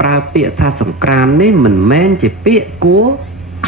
ប្រើពាក្យថាសង្គ្រាមនេះមិនមែនជាពាក្យគួរ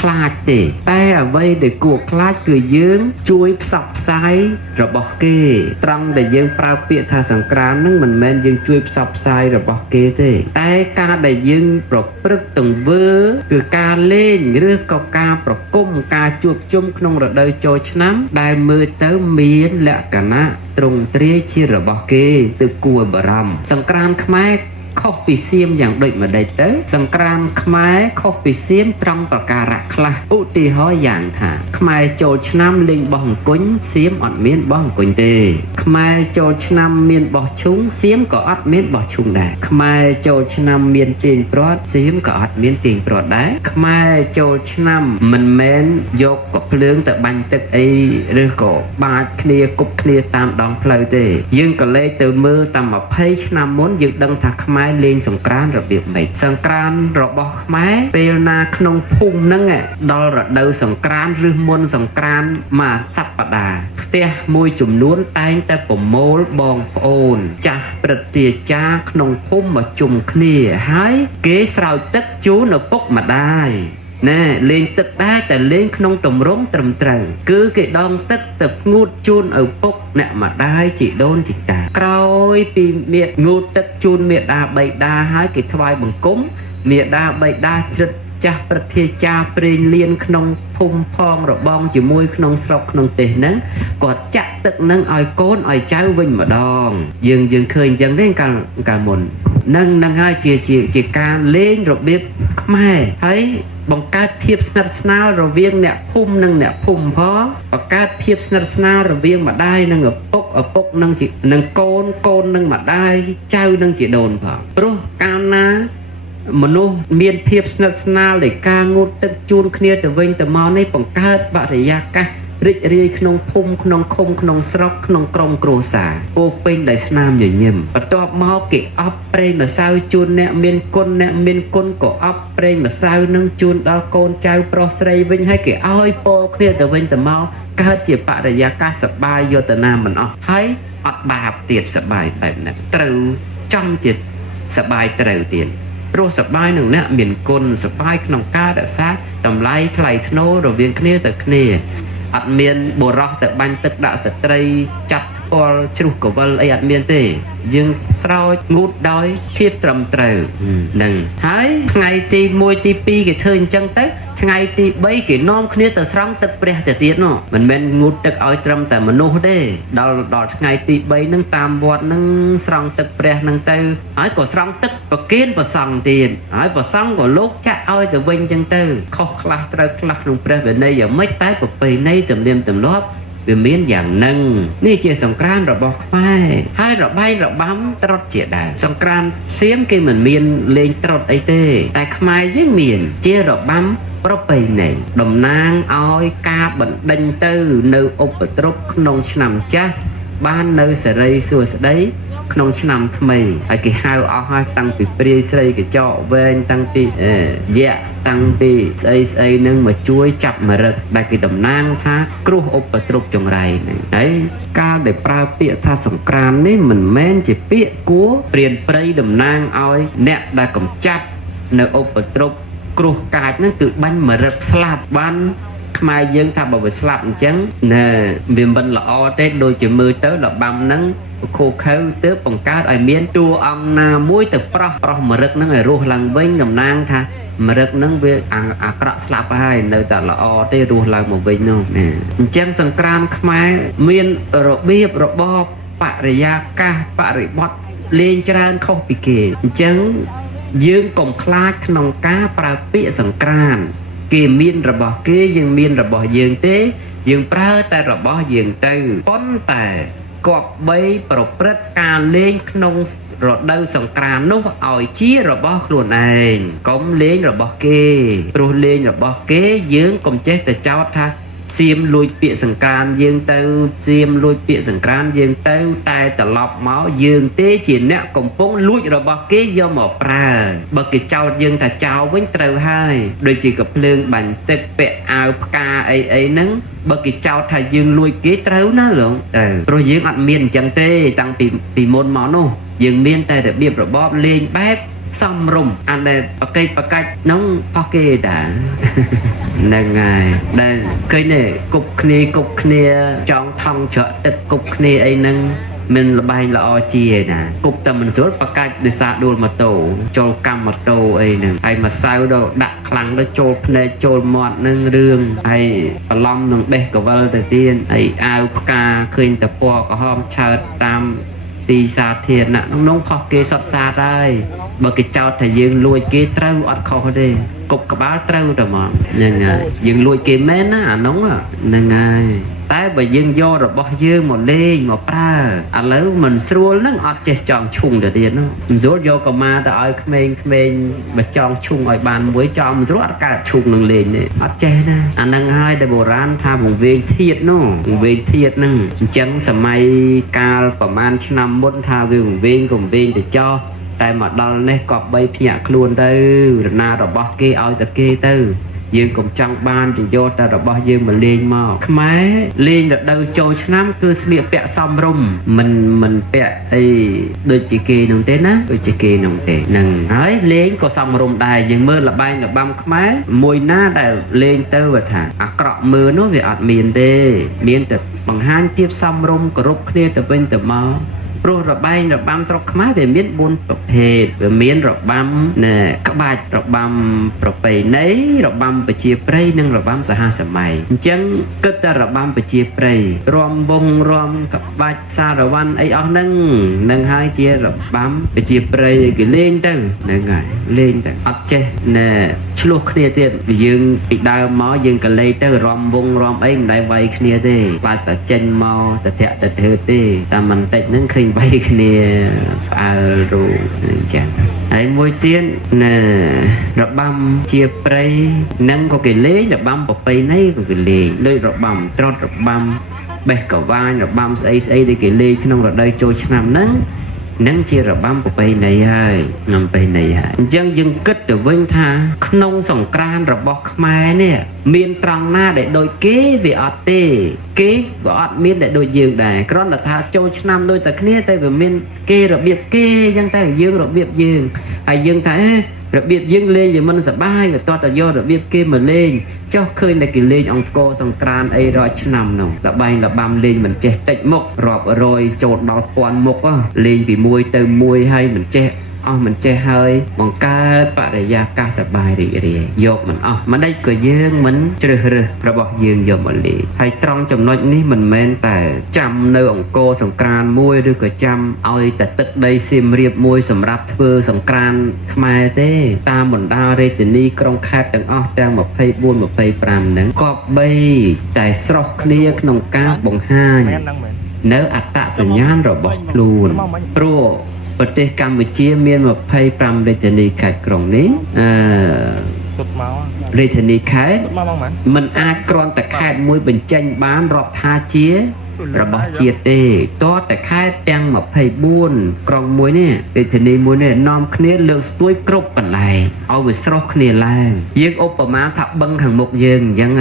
ខ្លាចទេតែអ្វីដែលគួរខ្លាចគឺយើងជួយផ្សព្វផ្សាយរបស់គេត្រង់ដែលយើងប្រើពាក្យថាសង្គ្រាមនឹងមិនមែនយើងជួយផ្សព្វផ្សាយរបស់គេទេតែការដែលយើងប្រព្រឹត្តទង្វើគឺការលេងឬក៏ការប្រគំការជួបជុំក្នុងរដូវចូលឆ្នាំដែលមើលទៅមានលក្ខណៈទ្រង់ទ្រាយជារបស់គេទើបគួរបារម្ភសង្គ្រាមខ្មែរខុសពីសៀមយ៉ាងដូចម្ដេចទៅសង្គ្រាមខ្មែរខុសពីសៀមត្រង់ប្រការៈខ្លះឧទាហរណ៍យ៉ាងថាខ្មែរចូលឆ្នាំលេងបោះអង្គញ់សៀមអត់មានបោះអង្គញ់ទេខ្មែរចូលឆ្នាំមានបោះឈូងសៀមក៏អត់មានបោះឈូងដែរខ្មែរចូលឆ្នាំមានទាញព្រ័ត្រសៀមក៏អត់មានទាញព្រ័ត្រដែរខ្មែរចូលឆ្នាំមិនមែនយកកភ្លើងទៅបាញ់ទឹកអីឬក៏បាចគ្នាគប់គ្នាតាមដងផ្លូវទេយើងក៏លេខទៅមើលតាម20ឆ្នាំមុនយើងដឹងថាខ្មែរលេងសង្គ្រាមរបៀបម៉េចសង្គ្រាមរបស់ខ្មែរពេលណាក្នុងភូមិហ្នឹងដល់រដូវសង្គ្រាមឬមុនសង្គ្រាមមួយសប្តាហ៍ផ្ទះមួយចំនួនតែងតែប្រមូលបងប្អូនចាស់ព្រឹទ្ធាចារ្យក្នុងភូមិមកជុំគ្នាហើយគេស្រោចទឹកជូនឪពុកម្ដាយណែលេងទឹកដែរតែលេងក្នុងទម្រង់ត្រឹមត្រូវគឺគេដងទឹកទៅងូតជូនឪពុកអ្នកម្ដាយជីដូនជីតាក្រោយពីមេងូតទឹកជូនមេដាបៃតាហើយគេថ្វាយបង្គំមេដាបៃតាជ្រិតចាស់ព្រឹទ្ធាចារ្យព្រេងលៀនក្នុងភូមិផងរបងជាមួយក្នុងស្រុកក្នុងទេសហ្នឹងគាត់ចាក់ទឹកហ្នឹងឲ្យកូនឲ្យចៅវិញម្ដងយើងឃើញអញ្ចឹងទេកាលមុននឹងហើយជាការលេងរបៀបខ្មែរហើយបង្កើតភាពស្និទ្ធស្នាលរវាងអ្នកភូមិនិងអ្នកភូមិផងបង្កើតភាពស្និទ្ធស្នាលរវាងម្ដាយនិងឪពុកនិងកូននិងម្ដាយចៅនិងជីដូនផងព្រោះកាលណាមនុស្សមានភាពស្និទ្ធស្នាលដោយការងូតទឹកជូនគ្នាទៅវិញទៅមកនេះបង្កើតបរិយាកាសរីករាយក្នុងភូមិក្នុងឃុំក្នុងស្រុកក្នុងក្រុមគ្រួសារពោពេញដោយស្នាមញញឹមបន្ទាប់មកគេអប់ប្រេងម្សៅជូនអ្នកមានគុណក៏អប់ប្រេងម្សៅនឹងជូនដល់កូនចៅប្រុសស្រីវិញហើយគេឲ្យពរគ្នាទៅវិញទៅមកកើតជាបរិយាកាសសប្បាយយុទ្ធនាមិនអស់ហើយអត់បាបទៀតសប្បាយបែបហ្នឹងត្រូវចំចិត្តសប្បាយត្រូវទៀតព្រោះសប្បាយនឹងអ្នកមានគុណសប្បាយក្នុងការរក្សាតម្លៃថ្លៃថ្នូររវាងគ្នាទៅគ្នាអត់មានបុរសទៅបាញ់ទឹកដាក់ស្ត្រីចាប់ថ្ពាល់ជ្រុះកវិលអីអត់មានទេយើងស្រោចងូតដោយភាពត្រឹមត្រូវហ្នឹងហើយថ្ងៃទី1ទី2គេធ្វើអញ្ចឹងទៅថ្ងៃទី3គេនាំគ្នាទៅស្រង់ទឹកព្រះទៅទៀតនោះមិនមែនងូតទឹកឲ្យត្រឹមតែមនុស្សទេដល់ថ្ងៃទី3ហ្នឹងតាមវត្តហ្នឹងស្រង់ទឹកព្រះហ្នឹងទៅហើយក៏ស្រង់ទឹកប្រគេនព្រះសង្ឃទៀតហើយព្រះសង្ឃក៏លោកចាក់ឲ្យទៅវិញអញ្ចឹងទៅខុសខ្លះត្រូវខ្លះក្នុងព្រះវិន័យយ៉ាងម៉េចតែប្រពៃណីទំនៀមទម្លាប់វាមានយ៉ាងហ្នឹងនេះជាសង្គ្រាមរបស់ខ្មែរហើយរបាយរបាំត្រុដិជាដើមសង្គ្រាមសៀមគេមិនមានលេងត្រុដិអីទេតែខ្មែរយើងមានជារបាំប្រពៃណីតំណាងឲ្យការបណ្ដេញទៅនៅឧបទ្រពក្នុងឆ្នាំចាស់បាននៅសេរីសួស្តីក្នុងឆ្នាំថ្មីហើយគេហៅអស់ហើយតាំងពីព្រាយស្រីកញ្ចក់វែងតាំងពីយៈតាំងពីស្អីនឹងមកជួយចាប់មរឹកដែលគេតំណាងថាគ្រោះឧបទ្រពចង្រៃហ្នឹងហើយការដែលប្រើពាក្យថាសង្គ្រាមនេះមិនមែនជាពាក្យគួរព្រានព្រៃតំណាងឲ្យអ្នកដែលកម្ចាត់នៅឧបទ្រពគ្រោះកាចហ្នឹងគឺបាញ់មរឹកស្លាប់បានខ្មែរយើងថាបើវាស្លាប់អញ្ចឹងណែវាមិនល្អទេដូចជាមើលទៅរបាំហ្នឹងខូខើទើបបង្កើតឲ្យមានតួអង្គណាមួយទៅប្រោះមរឹកហ្នឹងឲ្យរស់ឡើងវិញតំណាងថាមរឹកហ្នឹងវាអាក្រក់ស្លាប់ហើយនៅតែល្អទេរស់ឡើងមកវិញនោះអញ្ចឹងសង្គ្រាមខ្មែរមានរបៀបរបបបរិយាកាសបរិបទលេងច្រើនខុសពីគេអញ្ចឹងយើងកុំខ្លាចក្នុងការប្រើពាក្យសង្គ្រាមគេមានរបស់គេយើងមានរបស់យើងទេយើងប្រើតែរបស់យើងទៅប៉ុន្តែគប្បីប្រព្រឹត្តការលេងក្នុងរដូវសង្គ្រាមនោះឲ្យជារបស់ខ្លួនឯងកុំលេងរបស់គេព្រោះលេងរបស់គេយើងកុំចេះតែចោទថាសៀមលួចពាក្យសង្គ្រាមយើងទៅសៀមលួចពាក្យសង្គ្រាមយើងទៅតែត្រឡប់មកយើងទេជាអ្នកកំពុងលួចរបស់គេយកមកប្រើបើគេចោទយើងថាចោលវិញត្រូវហើយដូចជាកភ្លើងបាញ់ទឹកពាក់អាវផ្កាអីហ្នឹងបើគេចោទថាយើងលួចគេត្រូវណាលោកព្រោះយើងអត់មានអញ្ចឹងទេតាំងពីមុនមកនោះយើងមានតែរបៀបរបបលេងបែប សំរុំអានដែលប្រកេកប្រកាច់នោះផុសគេតាហ្នឹងហើយដែលឃើញទេគប់គ្នាចង់ថង់ច្រកទឹកគប់គ្នាអីហ្នឹងមិនលបែងល្អជាណាគប់តែមិនស្រួលប្រកាច់ដោយសារដួលម៉ូតូចូលកម្មម៉ូតូអីហ្នឹងហើយម្សៅដល់ដាក់ខ្លាំងទៅចូលភ្នែកចូលមាត់នឹងរឿងហើយបន្លំនឹងបេះកវិលទៅទៀតហើយអាវផ្កាឃើញតែពណ៌ក្រហមឆើតតាមទីសាធារណៈក្នុងផុសគេសតសាតហើយបើគេចោទថាយើងលួចគេត្រូវអត់ខុសទេគប់ក្បាលត្រូវតែហ្មងហ្នឹងហើយយើងលួចគេមែនណាអានោះហ្នឹងហើយតែបើយើងយករបស់យើងមកលេងមកប្រើឥឡូវមិនស្រួលហ្នឹងអត់ចេះចង់ឈុងទៅទៀតនោះមិនស្រួលយកកម៉ាទៅឲ្យក្មេងមកចង់ឈុងឲ្យបានមួយចង់មិនស្រួលអត់កើតឈុងនឹងលេងទេអត់ចេះណាអាហ្នឹងហើយដែលបុរាណថាវង្វេងធាតនោះវង្វេងធាតហ្នឹងអញ្ចឹងសម័យកាលប្រហែលឆ្នាំមុនថាវាវង្វេងក៏វង្វេងទៅចោះតែមកដល់នេះក៏បីភ្ញាក់ខ្លួនទៅរណារបស់គេឲ្យតែគេទៅយើងកុំចង់បានចយកតែរបស់យើងមកលេងមកខ្មែរលេងរដូវចូលឆ្នាំគឺស្លៀកពាក់សមរម្យមិនពាក់អីដូចជាគេនោះទេណាដូចជាគេនោះទេហ្នឹងហើយលេងក៏សមរម្យដែរយើងមើលល្បែងរបាំខ្មែរមួយណាដែលលេងទៅថាអាក្រក់មើលនោះវាអត់មានទេមានតែបង្ហាញភាពសមរម្យគោរពគ្នាទៅវិញទៅមកព្រោះរបែងរបាំស្រុកខ្មែរវាមាន4ប្រភេទវាមានរបាំក្បាច់របាំប្រពៃណីរបាំប្រជាប្រិយនិងរបាំសហសម័យអញ្ចឹងគិតតែរបាំប្រជាប្រិយរាំវង់រាំក្បាច់សារវ័នអីអស់ហ្នឹងហើយជារបាំប្រជាប្រិយគេលេងទៅហ្នឹងហើយលេងទៅអត់ចេះឆ្លោះគ្នាទៀតយើងពីដើមមកយើងក៏លេងទៅរាំវង់រាំអីមិនដែលវាយគ្នាទេបើតែចេញមកទៅធាក់ទៅធ្វើទេតែមិនតិចហ្នឹងឃើញបីគ្នាផ្អើលរូបអញ្ចឹងហើយមួយទៀតរបាំជាព្រៃនឹងក៏គេលេងរបាំប្រពៃណីក៏គេលេងដូចរបាំត្រុដិរបាំបេះកវាញរបាំស្អីដែលគេលេងក្នុងរដូវចូលឆ្នាំហ្នឹងនឹងជារបាំប្រពៃណីហើយប្រពៃណីហើយអញ្ចឹងយើងគិតទៅវិញថាក្នុងសង្ក្រាន្តរបស់ខ្មែរនេះមានត្រង់ណាដែលដូចគេវាអត់ទេគេក៏អត់មានដែលដូចយើងដែរគ្រាន់តែថាចូលឆ្នាំដូចតែគ្នាតែវាមានគេរបៀបគេអញ្ចឹងតែយើងរបៀបយើងហើយយើងថារបៀបយើងលេងវាមិនសប្បាយវាតតែយករបៀបគេមកលេងចុះឃើញតែគេលេងអង្គរសង្ក្រាន្តអីរាល់ឆ្នាំនោះល្បែងរបាំលេងមិនចេះតិចមុខរាប់រយចូលដល់ពាន់មុខលេងពីមួយទៅមួយហើយមិនចេះអស់មិនចេះហើយបង្កើតបរិយាកាសសប្បាយរីករាយយកមិនអស់មិនដេចក៏យើងមិនជ្រើសរើសរបស់យើងយកមកលេងហើយត្រង់ចំណុចនេះមិនមែនតែចាំនៅអង្គរសង្ក្រាន្តមួយឬក៏ចាំឲ្យតែទឹកដីសៀមរាបមួយសម្រាប់ធ្វើសង្ក្រាន្តខ្មែរទេតាមបណ្ដារាជធានីក្រុងខេត្តទាំងអស់ទាំង24 25ហ្នឹងក៏បីតែស្រស់គ្នាក្នុងការបង្ហាញនៅអត្តសញ្ញាណរបស់ខ្លួនព្រោះប្រទេសកម្ពុជាមាន25រាជធានីខេត្តក្រុងនេះសុទ្ធមករាជធានីខេត្តមិនអាចគ្រាន់តែខេត្តមួយបញ្ចេញបានរាប់ថាជារបស់ជាតិទេតើតែខេត្តទាំង24ក្រុងមួយនេះរាជធានីមួយនេះនាំគ្នាលើកស្ទួយគ្រប់កន្លែងឲ្យវាស្រស់គ្នាឡើងយើងឧបមាថាបឹងខាងមុខយើងអញ្ចឹង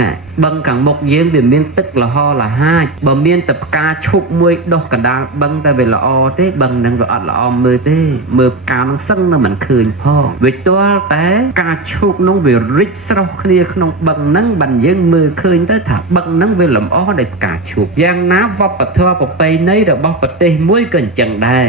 បឹងខាងមុខយើងវាមានទឹកលហលហាចបើមានតែផ្កាឈូកមួយដុះកណ្ដាលបឹងតែវាល្អទេបឹងនឹងវាអត់ល្អមើលទេមើលផ្កានឹងសឹងនៅមិនឃើញផងវាទាល់តែផ្កាឈូកនោះវារិចស្រស់គ្នាក្នុងបឹងហ្នឹងបានយើងមើលឃើញទៅថាបឹងហ្នឹងវាលម្អដោយផ្កាឈូកយ៉ាងណាវប្បធម៌ប្រពៃណីរបស់ប្រទេសមួយក៏អញ្ចឹងដែរ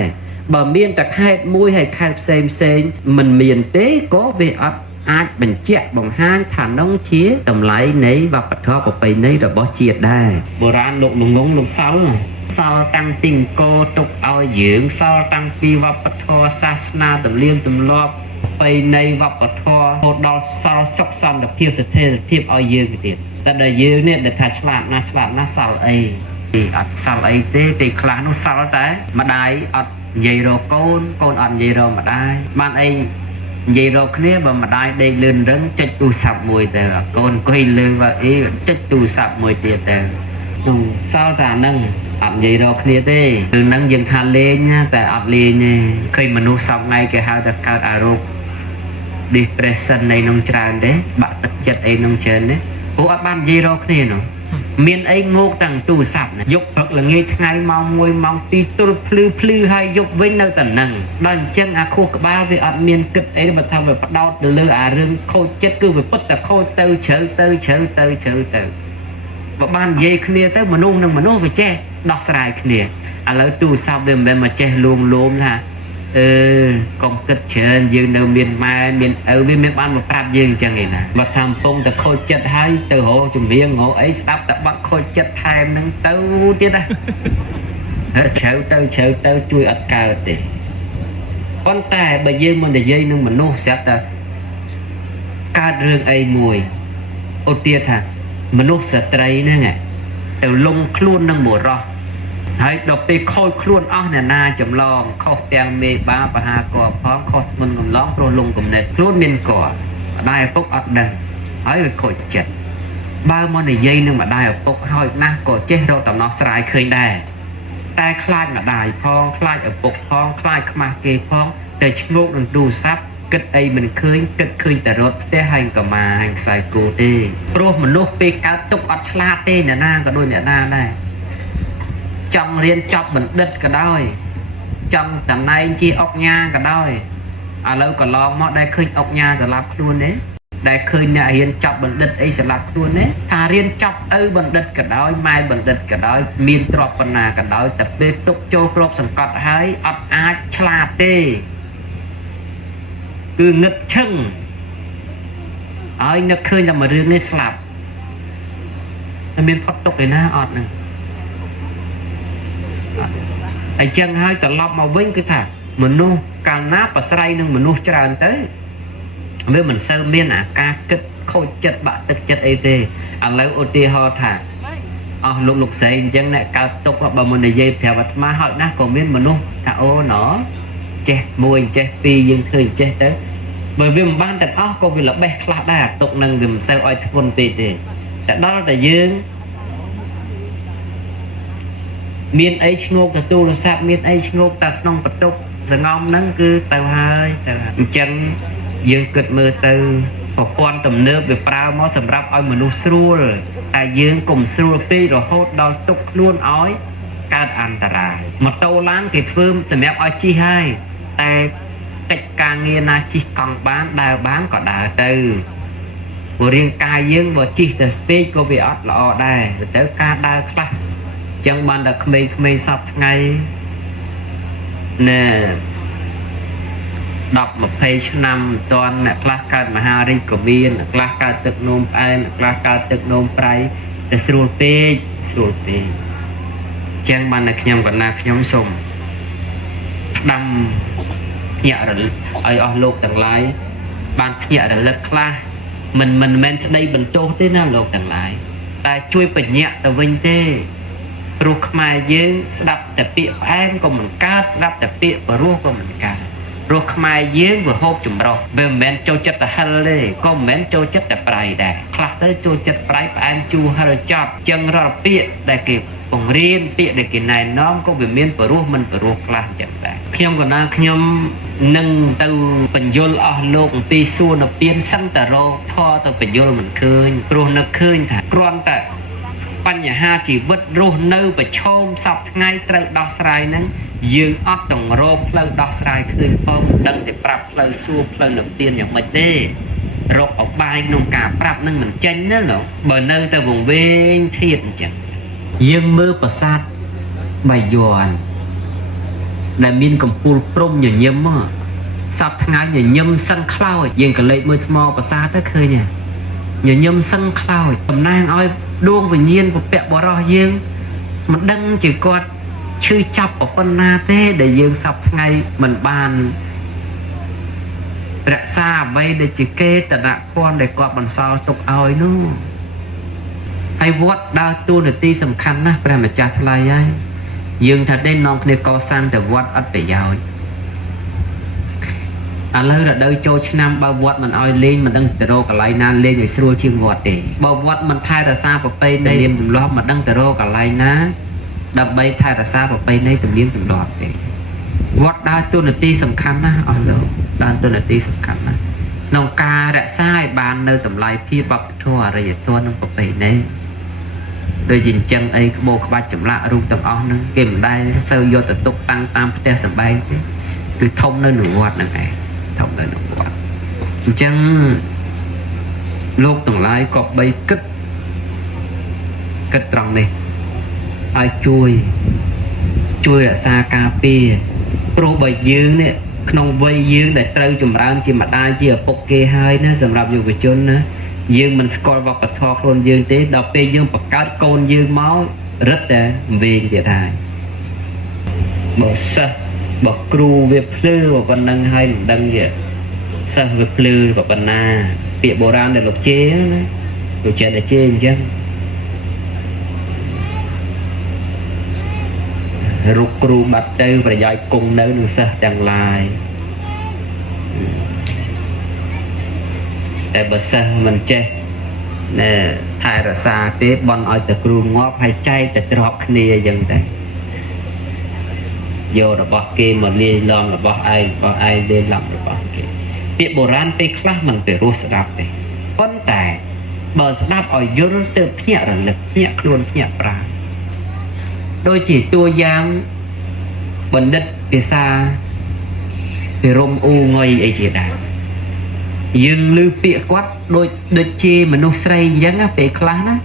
បើមានតែខេត្តមួយហើយខេត្តផ្សេងមិនមានទេក៏វាអត់អាចបញ្ជាក់បង្ហាញថានោះជាតម្លៃនៃវប្បធម៌ប្រពៃណីរបស់ជាតិដែរបុរាណលោកងងលោកសល់តាំងពីអង្គរទុកឲ្យយើងសល់តាំងពីវប្បធម៌សាសនាទំនៀមទម្លាប់ប្រពៃណីវប្បធម៌រហូតដល់សល់សុខសន្តិភាពស្ថិរភាពឲ្យយើងទៀតតែដល់យើងនេះដែលថាឆ្លាតណាស់សល់អីអត់សល់អីទេពេលខ្លះនោះសល់តែម្ដាយអត់និយាយរកកូនអត់និយាយរកម្ដាយបានអីនិយាយរកគ្នាបើម្ដាយដេកលឿនរឹងចុចទូរស័ព្ទមួយទៅកូនអង្គុយលើបើអីចុចទូរស័ព្ទមួយទៀតទៅនោះសល់តែហ្នឹងអត់និយាយរកគ្នាទេរឿងហ្នឹងយើងថាលេងតែអត់លេងទេឃើញមនុស្សសពថ្ងៃគេហៅថាកើតអារោគ depression នៃនោះច្រើនទេបាក់ទឹកចិត្តអីនោះច្រើនទេព្រោះអត់បាននិយាយរកគ្នានោះ miền ấy ngô tầng tu sập này dục thật là nghe ngày mong ngồi mong ti tu plư hay dục với nơi tận năng đoàn chân khu cả ba về ở miền kịch ấy mà tham về bắt đầu từ lư rừng khôi chết cứ về bất là khôi tơ chở và ban dây kia tới mà nung về che đọc sai kia lỡ tu sập về mà che luôn ha công kích trên dương đâu miền mai miền ở bên miền ban một tạp dương chẳng nghĩ là và tham phong ta khôi chất hai từ hộ chuẩn bị ngộ ấy sắp ta bắt khôi chất hai nâng tâu tiết á chớ tâu chui ắt cao thì con tài bởi dương mình để dây nâng mình nô sẽ ta ca rương ấy mùi ô tiết hả mình nô sẽ trây nữa nghe từ lông luôn nâng mùa rõ hãy đọcไปค่อยคล้วนอ้อเนี่ยนาจำลองข้อแตงเมบ้าปะหากอพร้อมข้อมันกำล้องโปรลงกำเนิดคล้วนเมียนก่อได้ปุ๊กอัดเดินหายไปข่อยเจ็ดบ้ามันในยัยนึงมาได้ปุ๊กหอยนะก่อเจ๊เราตำนองสลายเคยได้แต่คลายมาได้พองคลายởปุ๊กพองคลายขมาเกยพองแต่ชงกหนึ่งดูซับกึดไอมันเคยแต่รถแต่หันกับมาหันใส่กูเต้โปรมันนุ๊กไปกัดตุกอัดชลาเต้เนี่ยนาก็โดนเนี่ยนาได้trong liên chọc mình đứt cả đôi trong tầm này chi ốc nha cả đôi lâu còn lo mót đây khơi ốc nha sẽ làm luôn đấy đây khơi nhà hiền chọc mình đứt ấy sẽ làm luôn đấy thà liên chọc mình đứt cả đôi mai mình đứt cả đôi miên trọp phần nào cả đôi tập bê tục châu rộp sẵn cọt hái ấp á chla tê cứ ngực chân nó khơi là mà rương này slap nó miên phát tục cái na ọt nàyไอ้จังให้ตลอดมาวิ่งคือថាមនុស្សកាលណាប្រស្រ័យនឹងមនុស្សច្រើនទៅវាមិនសូវមានអាការគិតខូចចិត្តបាក់ទឹកចិត្តអីទេឥឡូវឧទាហរណ៍ថាអស់លោកស្រីអញ្ចឹងអ្នកកើតទុកបើមិននិយាយប្រាប់អាត្មាហើយណាក៏មានមនុស្សថាអូណោចេះមួយចេះពីរយើងធ្វើចេះទៅបើវាមិនបានទាំងអស់ក៏វាល្បេះខ្លះដែរអាទុកនឹងវាមិនសូវឲ្យធ្ងន់ពេកទេតែដល់តែយើងមានអីឈ្ងោកទៅទូរស័ព្ទមានអីឈ្ងោកតែក្នុងបន្ទប់សងំហ្នឹងគឺទៅហើយទៅអញ្ចឹងយើងគិតមើលទៅប្រព័ន្ធទំនើបវាប្រើមកសម្រាប់ឲ្យមនុស្សស្រួលតែយើងកុំស្រួលពេករហូតដល់ទុកខ្លួនឲ្យកើតអន្តរាយម៉ូតូឡានគេធ្វើសម្រាប់ឲ្យជិះហើយតែកិច្ចការងារណាជិះកង់បានដើរបានក៏ដើរទៅព្រោះរាងកាយយើងបើជិះទៅពេកក៏វាអត់ល្អដែរទៅការដើរខ្លះចឹងបានតែក្មេងៗសពថ្ងៃណែ10-20 ឆ្នាំមិនទាន់អ្នកខ្លះកើតមហារាជកវីនអ្នកខ្លះកើតទឹកនោមផ្អែមអ្នកខ្លះកើតទឹកនោមប្រៃតែស្រួលពេកចឹងបានតែខ្ញុំកណាខ្ញុំសូមផ្ដាំភ្ញាក់រលឹកឲ្យអស់លោកទាំងឡាយបានភ្ញាក់រលឹកខ្លះមិនមែនស្ដីបន្ទោសទេណាលោកទាំងឡាយតែជួយបញ្ញាក់ទៅវិញទេព្រោះខ្មែរយើងស្ដាប់តែពាក្យផ្អែមក៏មិនកើតស្ដាប់តែពាក្យព្រោះក៏មិនកើតព្រោះខ្មែរយើងវាហូបចម្រុះវាមិនមែនចូលចិត្តតែហិលទេក៏មិនមែនចូលចិត្តតែប្រៃដែរខ្លះទៅចូលចិត្តប្រៃផ្អែមជូរហិលចត់ចឹងរាល់ពាក្យដែលគេបង្រៀនពាក្យដែលគេណែនាំក៏វាមានព្រោះមិនព្រោះខ្លះចឹងដែរខ្ញុំក៏ណាខ្ញុំនឹងទៅបញ្យលអស់លោកអំពីសួរនៅពៀនសឹងតែរកធរទៅបញ្យលមិនឃើញព្រោះនឹកឃើញថាគ្រាន់តែបញ្ហាជីវិតរស់នៅប្រឈមសពថ្ងៃត្រូវដោះស្រាយហ្នឹងយើងអត់ទាំងរកផ្លូវដោះស្រាយឃើញផងមិនដឹងតែប្រាប់ផ្លូវសួរផ្លូវនិព្វានយ៉ាងម៉េចទេរកអបាយក្នុងការប្រាប់នឹងមិនចេញណាលោកបើនៅតែវង្វេងធៀបអញ្ចឹងយើងមើលប្រាសាទបាយ័នដែលមានកំពូលព្រំញញឹមមកសពថ្ងៃញញឹមសឹងខ្លោចយើងក៏លេចមើលថ្មប្រាសាទទៅឃើញញញឹមសឹងខ្លោចតំណាងឲ្យដួងវិញ្ញាណពពកបរោះយើងមិនដឹងជាគាត់ឈឺចាប់ប៉ុណ្ណាទេដែលយើងសពថ្ងៃមិនបានរក្សាអ្វីដែលជាកេតនភ័ណ្ឌដែលគាត់បន្សល់ទុកឲ្យនោះហើយវត្តដើរតួនាទីសំខាន់ណាស់ព្រះម្ចាស់ថ្លៃហើយយើងថាទេនាំគ្នាកសាងតែវត្តអត់ប្រយោជន៍ឥឡូវរដូវចូលឆ្នាំបើវត្តមិនឲ្យលេងមិនដឹងទៅរកកន្លែងណាលេងឲ្យស្រួលជាងវត្តទេបើវត្តមិនថែរក្សាប្រពៃណីទំនៀមទម្លាប់មិនដឹងទៅរកកន្លែងណាដើម្បីថែរក្សាប្រពៃណីទំនៀមទម្លាប់ទេវត្តដើរតួនាទីសំខាន់ណាស់អស់លោកដើរតួនាទីសំខាន់ណាស់ក្នុងការរក្សាឲ្យបាននៅតម្លៃភាពវប្បធម៌អរិយធម៌និងប្រពៃណី ដោយជាអញ្ចឹងអីក្បូរក្បាច់ចម្លាក់រូបទាំងអស់ហ្នឹងគេមិនដែលទៅយកទៅទុកតាំងតាមផ្ទះសម្បែងទេគឺធំនៅក្នុងវត្តហ្នឹងឯងធំនៅក្នុងវត្តអញ្ចឹងលោកទាំងឡាយក៏បីគិតត្រង់នេះឲ្យជួយរក្សាការពារព្រោះបើយើងនេះក្នុងវ័យយើងដែលត្រូវចម្រើនជាម្ដាយជាឪពុកគេហើយណាសម្រាប់យុវជនណាយើងមិនស្គាល់វប្បធម៌ខ្លួនយើងទេដល់ពេលយើងបង្កើតកូនយើងមករឹតតែវិញទៀតហើយបើសិស្សបើគ្រូវាភ្លឺប៉ុណ្ណឹងហើយមិនដឹងទេសិស្សវាភ្លឺប៉ុណ្ណាពាក្យបុរាណដែលលោកជេណាលោកចេះតែជេអញ្ចឹងរុកគ្រូបាត់ទៅប្រយោជន៍គង់នៅនឹងសិស្សទាំងឡាយតែបើសិស្សមិនចេះណែថែរក្សាទេបន់ឲ្យតែគ្រូងាប់ហើយចែកតែទ្របគ្នាអញ្ចឹងតែយករបស់គេមកលាយឡំរបស់ឯងលាយឡំរបស់គេពាក្យបុរាណពេលខ្លះមិនទៅរស់ស្ដាប់ទេប៉ុន្តែបើស្ដាប់ឲ្យយល់ទៅភ្ញាក់រលឹកភ្ញាក់ខ្លួនភ្ញាក់ប្រាណដូចជាតួយ៉ាងបណ្ឌិតភាសាពីរំអ៊ូងុយអីជាដើមយើងឮពាក្យគាត់ដូចជាមនុស្សស្រីអញ្ចឹងពេលខ្លះណា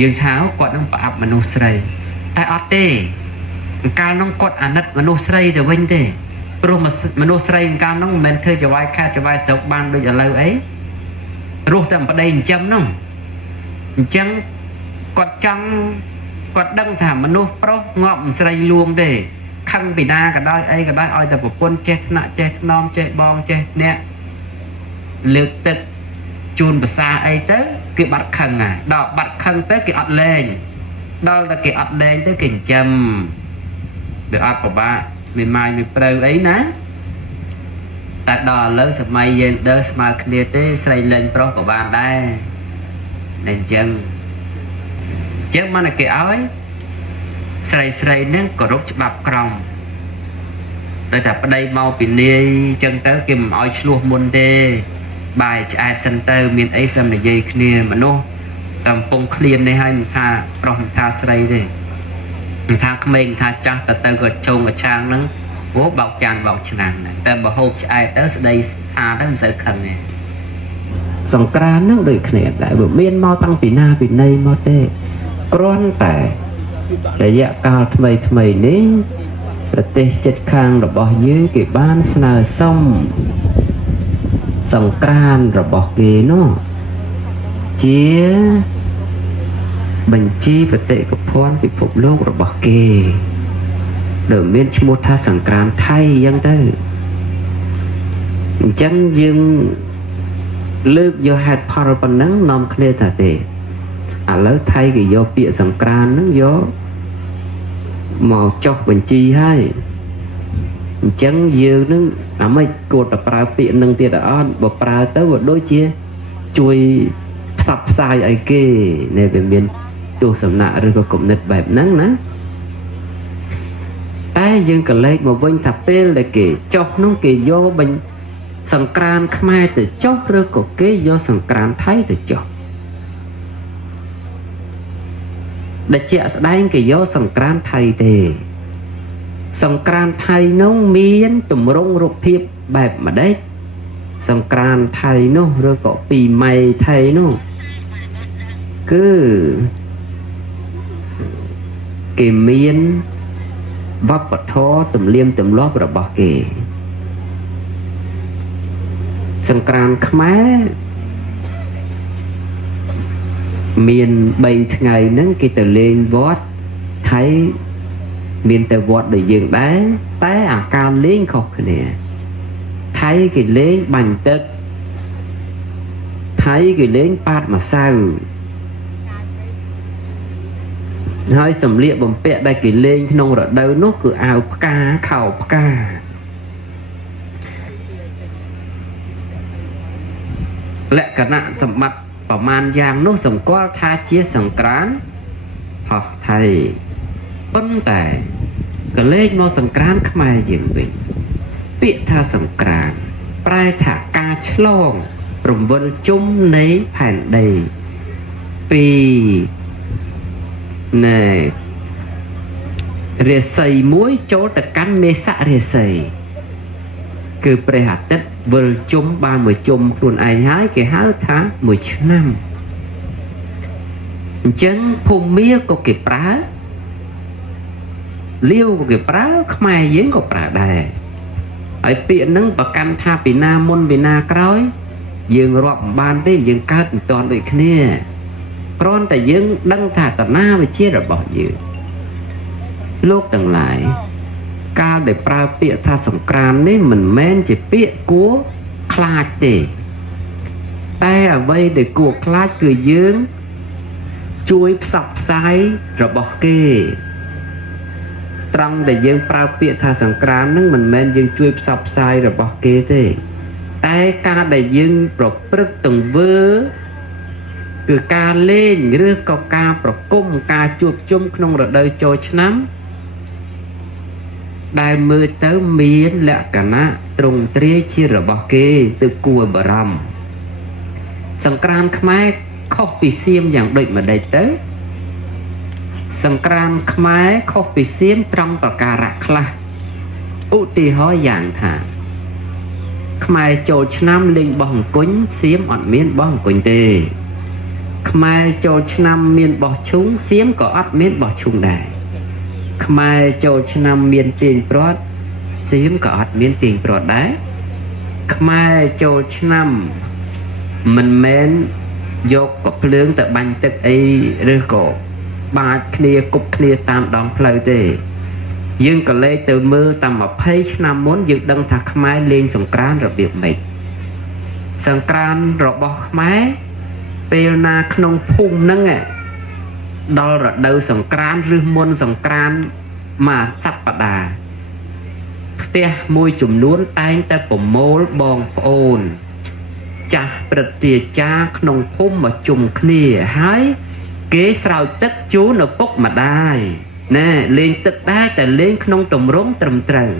យើងថាគាត់នឹងប្រអាប់មនុស្សស្រីតែអត់ទេកាលនោះគាត់អាណិតមនុស្សស្រីទៅវិញទេព្រោះមនុស្សស្រីកាលនោះមិនមែនធ្វើចវាយខាតចវាយស្រុកបានដូចឥឡូវអីរស់តែប្តីចិញ្ចឹមនោះអញ្ចឹងគាត់គាត់ដឹងថាមនុស្សប្រុសងាប់មិនស្រីលួងទេខឹងពីណាក៏ដោយអីក៏ដោយឲ្យតែប្រពន្ធចេះថ្នាក់ចេះថ្នមចេះបងចេះអ្នកលើកទឹកជូនភាសាអីទៅគេបាត់ខឹងហើយដល់បាត់ខឹងទៅគេអត់លែងដល់តែគេអត់លែងទៅគេចិញ្ចឹមវាអត់ពិបាកមានម៉ាយមានព្រៅអីណាតែដល់ឥឡូវសម័យយើងដើរស្មើគ្នាទេស្រីលែងប្រុសក៏បានដែរតែអញ្ចឹងមិនគេឲ្យស្រីនឹងគោរពច្បាប់ក្រមតែតែប្តីមកពីនាយអញ្ចឹងទៅគេមិនឲ្យឆ្លោះមុនទេបាយឆ្អែតសិនទៅមានអីសិននិយាយគ្នាមនុស្សកំពុងឃ្លាននេះហើយមិនថាប្រុសមិនថាស្រីទេមិនថាក្មេងមិនថាចាស់ទៅក៏ជងកឆាងហ្នឹងព្រោះបោកចានបោកឆ្នាំងតែបើហូបឆ្អែតទៅស្ដីថាទៅមិនសូវខឹងទេសង្គ្រាមហ្នឹងដូចគ្នាដែរវាមានមកតាំងពីណាពីណីមកទេគ្រាន់តែរយៈកាលថ្មីនេះប្រទេសជិតខាងរបស់យើងគេបានស្នើសុំសង្គ្រាមរបស់គេនោះជាបញ្ជីបេតិកភណ្ឌពិភពលោករបស់គេដែលមានឈ្មោះថាសង្គ្រាមថៃអញ្ចឹងទៅអញ្ចឹងយើងលើកយកហេតុផលប៉ុណ្ណឹងនាំគ្នាថាទេឥឡូវថៃគេយកពាក្យសង្គ្រាមហ្នឹងយកមកចុះបញ្ជីហើយអញ្ចឹងយើងនឹងអាម៉េចគួរតែប្រើពាក្យនឹងទៀតអត់បើប្រើទៅក៏ដូចជាជួយផ្សព្វផ្សាយឲ្យគេនៅវាមានទស្សនៈឬក៏គំនិតបែបហ្នឹងណាតែយើងក៏លេចមកវិញថាពេលដែលគេចុះនោះគេយកបញ្សង្គ្រាមខ្មែរទៅចុះឬក៏គេយកសង្គ្រាមថៃទៅចុះដែលជាក់ស្ដែងគេយកសង្គ្រាមថៃទេសង្គ្រាមថៃនោះមានទម្រង់រូបភាពបែបម្ដេចសង្គ្រាមថៃនោះឬក៏ពីម៉ៃថៃនោះគឺគេមានវប្បធម៌ទំនៀមទម្លាប់របស់គេសង្គ្រាមខ្មែរមាន3ថ្ងៃហ្នឹងគេទៅលេងវត្តថៃមានតែវត្តដូចយើងដែរតែអាការលេងខុសគ្នាថៃគេលេងបាញ់ទឹកថៃគេលេងប៉ាតម្សៅហើយសម្លៀកបំពាក់ដែលគេលេងក្នុងរដូវនោះគឺអាវផ្កាខោផ្កាលក្ខណៈសម្បត្តិប្រមាណយ៉ាងនោះសម្គាល់ថាជាសង្គ្រាមហោះថៃប៉ុន្តែក៏លេខមកសង្គ្រាមខ្មែរយើងវិញពាក្យថាសង្គ្រាមប្រែថាការឆ្លងរំវិលជុំនៃផែនដីពី ណែរាសីមួយចូលទៅកាន់មេសៈរាសីគឺព្រះអាទិត្យវិលជុំបានមួយជុំខ្លួនឯងហើយគេហៅថាមួយឆ្នាំអញ្ចឹងភូមិក៏គេប្រើលាវក៏គេប្រើខ្មែរយើងក៏ប្រើដែរហើយពាក្យហ្នឹងប្រកាន់ថាពីណាមុនពីណាក្រោយយើងរាប់មិនបានទេយើងកើតមិនតាន់ដូចគ្នាគ្រាន់តែយើងដឹងថាតណាវិជារបស់យើងលោកទាំងឡាយកាលដែលប្រើពាក្យថាសង្គ្រាមនេះមិនមែនជាពាក្យគួរខ្លាចទេតែអ្វីដែលគួរខ្លាចគឺយើងជួយផ្សព្វផ្សាយរបស់គេត្រង់ដែលយើងប្រើពាក្យថាសង្គ្រាមនឹងមិនមែនយើងជួយផ្សព្វផ្សាយរបស់គេទេតែការដែលយើងប្រព្រឹត្តទង្វើគឺការលេងឬក៏ការប្រគំការជួបជុំក្នុងរដូវចូលឆ្នាំដែលមើលទៅមានលក្ខណៈទ្រង់ទ្រាយជារបស់គេទើបគួរបារម្ភសង្គ្រាមខ្មែរខុសពីសៀមយ៉ាងដូចម្ដេចទៅសង្គ្រាមខ្មែរខុសពីសៀមត្រង់ប្រការៈខ្លះឧទាហរណ៍យ៉ាងថាខ្មែរចូលឆ្នាំលេងបោះអង្គញ់សៀមអត់មានបោះអង្គញ់ទេខ្មែរចូលឆ្នាំមានបោះឈូងសៀមក៏អត់មានបោះឈូងដែរខ្មែរចូលឆ្នាំមានទាញព្រាត់សៀមក៏អត់មានទាញព្រាត់ដែរខ្មែរចូលឆ្នាំមិនមែនយកកភ្លើងទៅបាញ់ទឹកអីឬក៏បាចគ្នាគប់គ្នាតាមដងផ្លូវទេយើងក៏លេខទៅមើលតាម20ឆ្នាំមុនយើងដឹងថាខ្មែរលេងសង្គ្រាមរបៀបម៉េចសង្គ្រាមរបស់ខ្មែរពេលណាក្នុងភូមិហ្នឹងដល់រដូវសង្គ្រាមឬមុនសង្គ្រាមមួយសប្តាហ៍ផ្ទះមួយចំនួនតែងតែប្រមូលបងប្អូនចាស់ព្រឹទ្ធាចារ្យក្នុងភូមិមកជុំគ្នាហើយគេស្រោចទឹកជូនឪពុកម្ដាយណែលេងទឹកដែរតែលេងក្នុងទម្រង់ត្រឹមត្រូវ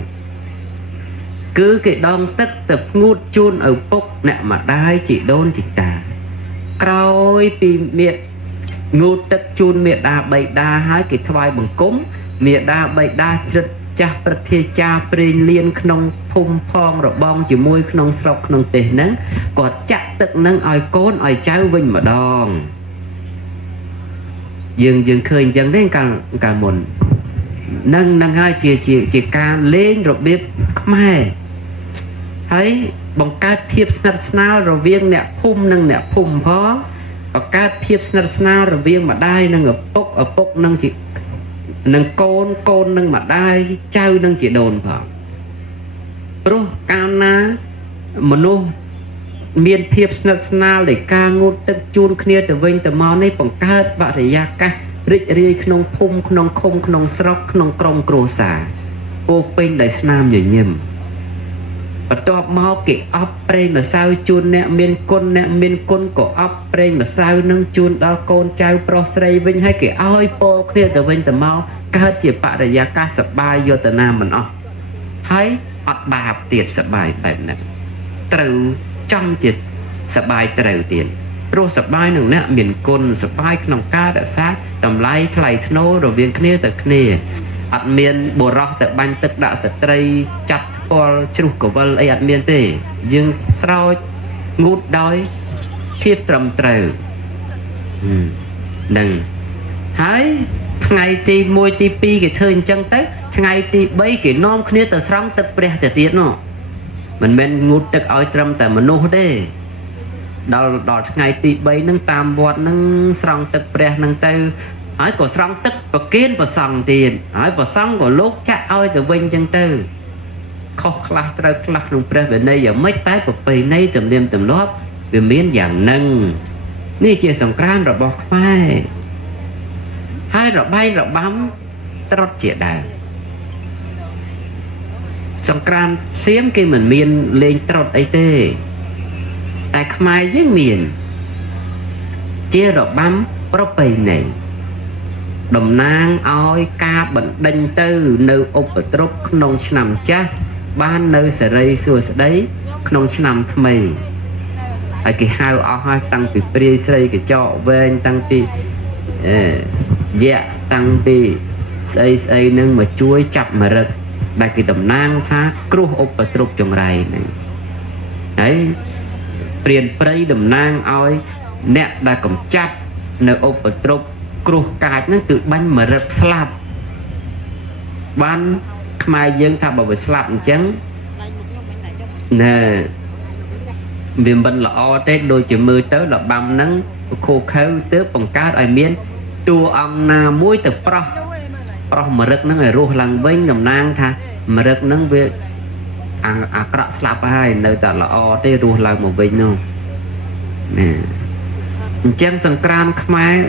គឺគេដងទឹកទៅផ្ងូតជូនឪពុកអ្នកម្ដាយជីដូនជីតាក្រោយពីមេងូតទឹកជូនមេដាបៃតាហើយគេថ្វាយបង្គំមេដាបៃតាជ្រិតចាស់ព្រឹទ្ធាចារ្យព្រេងលៀនក្នុងភូមិផងរបងជាមួយក្នុងស្រុកក្នុងទេសហ្នឹងគាត់ចាក់ទឹកហ្នឹងឲ្យកូនឲ្យចៅវិញម្ដងយើងឃើញអញ្ចឹងទេកាលមុននឹងហើយជាការលេងរបៀបខ្មែរហើយបង្កើតភាពស្និទ្ធស្នាលរវាងអ្នកភូមិនិងអ្នកភូមិផងបង្កើតភាពស្និទ្ធស្នាលរវាងម្ដាយនិងឪពុកនិងកូននិងម្ដាយចៅនិងជីដូនផងព្រោះកាលណាមនុស្សមានភាពស្និទ្ធស្នាលដោយការងូតទឹកជូនគ្នាទៅវិញទៅមកនេះបង្កើតបរិយាកាសរីករាយក្នុងភូមិក្នុងឃុំក្នុងស្រុកក្នុងក្រុមគ្រួសារពោពេញដោយស្នាមញញឹមបន្ទាប់មកគេអប់ប្រេងម្សៅជូនអ្នកមានគុណក៏អប់ប្រេងម្សៅនឹងជូនដល់កូនចៅប្រុសស្រីវិញហើយគេឲ្យពោគ្នាទៅវិញទៅមកកើតជាបរិយាកាសសប្បាយយតនាមិនអស់ហើយអត់បាបទៀតសប្បាយបែបហ្នឹងត្រូវចំចិត្តសប្បាយត្រូវទៀតព្រោះសប្បាយនឹងអ្នកមានគុណសប្បាយក្នុងការរក្សាតម្លៃថ្លៃថ្នូររវាងគ្នាទៅគ្នាអត់មានបុរសទៅបាញ់ទឹកដាក់ស្ត្រីចាត់ពលជ្រុះកវិលអីអត់មានទេយើងស្រោចងូតដោយភាពត្រឹមត្រូវនឹងហើយថ្ងៃទី1ទី2គេធ្វើអញ្ចឹងទៅថ្ងៃទី3គេនាំគ្នាទៅស្រង់ទឹកព្រះទៅទៀតនោះមិនមែនងូតទឹកឲ្យត្រឹមតែមនុស្សទេដល់ថ្ងៃទី3ហ្នឹងតាមវត្តហ្នឹងស្រង់ទឹកព្រះហ្នឹងទៅហើយក៏ស្រង់ទឹកប្រគៀនប្រសង់ទៀតហើយប្រសង់ក៏លោកចាក់ឲ្យទៅវិញអញ្ចឹងទៅខុសខ្លះត្រូវខ្លះក្នុងព្រះវិន័យយ៉ាងម៉េចតែប្រពៃណីទំនៀមទម្លាប់វាមានយ៉ាងហ្នឹងនេះជាសង្គ្រាមរបស់ខ្មែរហើយរបែងរបាំត្រុតជាដើមសង្គ្រាមសៀមគេមិនមានលេងត្រុតអីទេតែខ្មែរយើងមានជារបាំប្រពៃណីតំណាងឲ្យការបណ្ដេញទៅនៅឧបទ្រពក្នុងឆ្នាំចាស់បាននៅសេរីសួស្តីក្នុងឆ្នាំថ្មីហើយគេហៅអស់ហើយតាំងពីព្រាយស្រីកញ្ចក់វែងតាំងពី dạ tăng đi xây nâng mà chuối chập mà rực đại kỳ tầm nang tha kruh ốp và trục trong rày này đấy tiền prey đầm nang oi nè đã cầm chặt nơi ốp và trục kruh cài nó tự bánh mà rực slap ban mai dân thà bảo vệ slap chấn nè viêm bệnh là o tết đôi chữ mưa tới là băm nắng khô khâu tớ bằng cát ai miên tua ông na muối từ pro mà rất nó ngày ruột lần vinh đầm nang tha mà rất nó về cọ slap hai nơi ta là o tết ruột lần một vinh luôn nè chân sừng cram khmai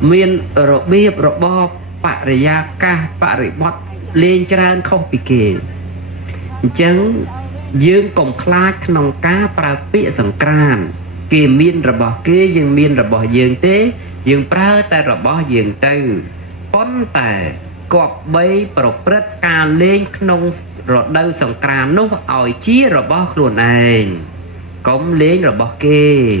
miên rồi bia rồi bo pariya ca paribot lên tràn không bị kề chân dương cùng khai nông cá pra pịa sẵn càn kì miên rồi bỏ kế dương miên rồi bỏ dương tế dương pra ta rồi bỏ dương tư con tè cọp bấy pro prết ca lên nông rồi đâu sẵn càn nốt ỏi chia rồi bỏ luôn này cống lên rồi bỏ kê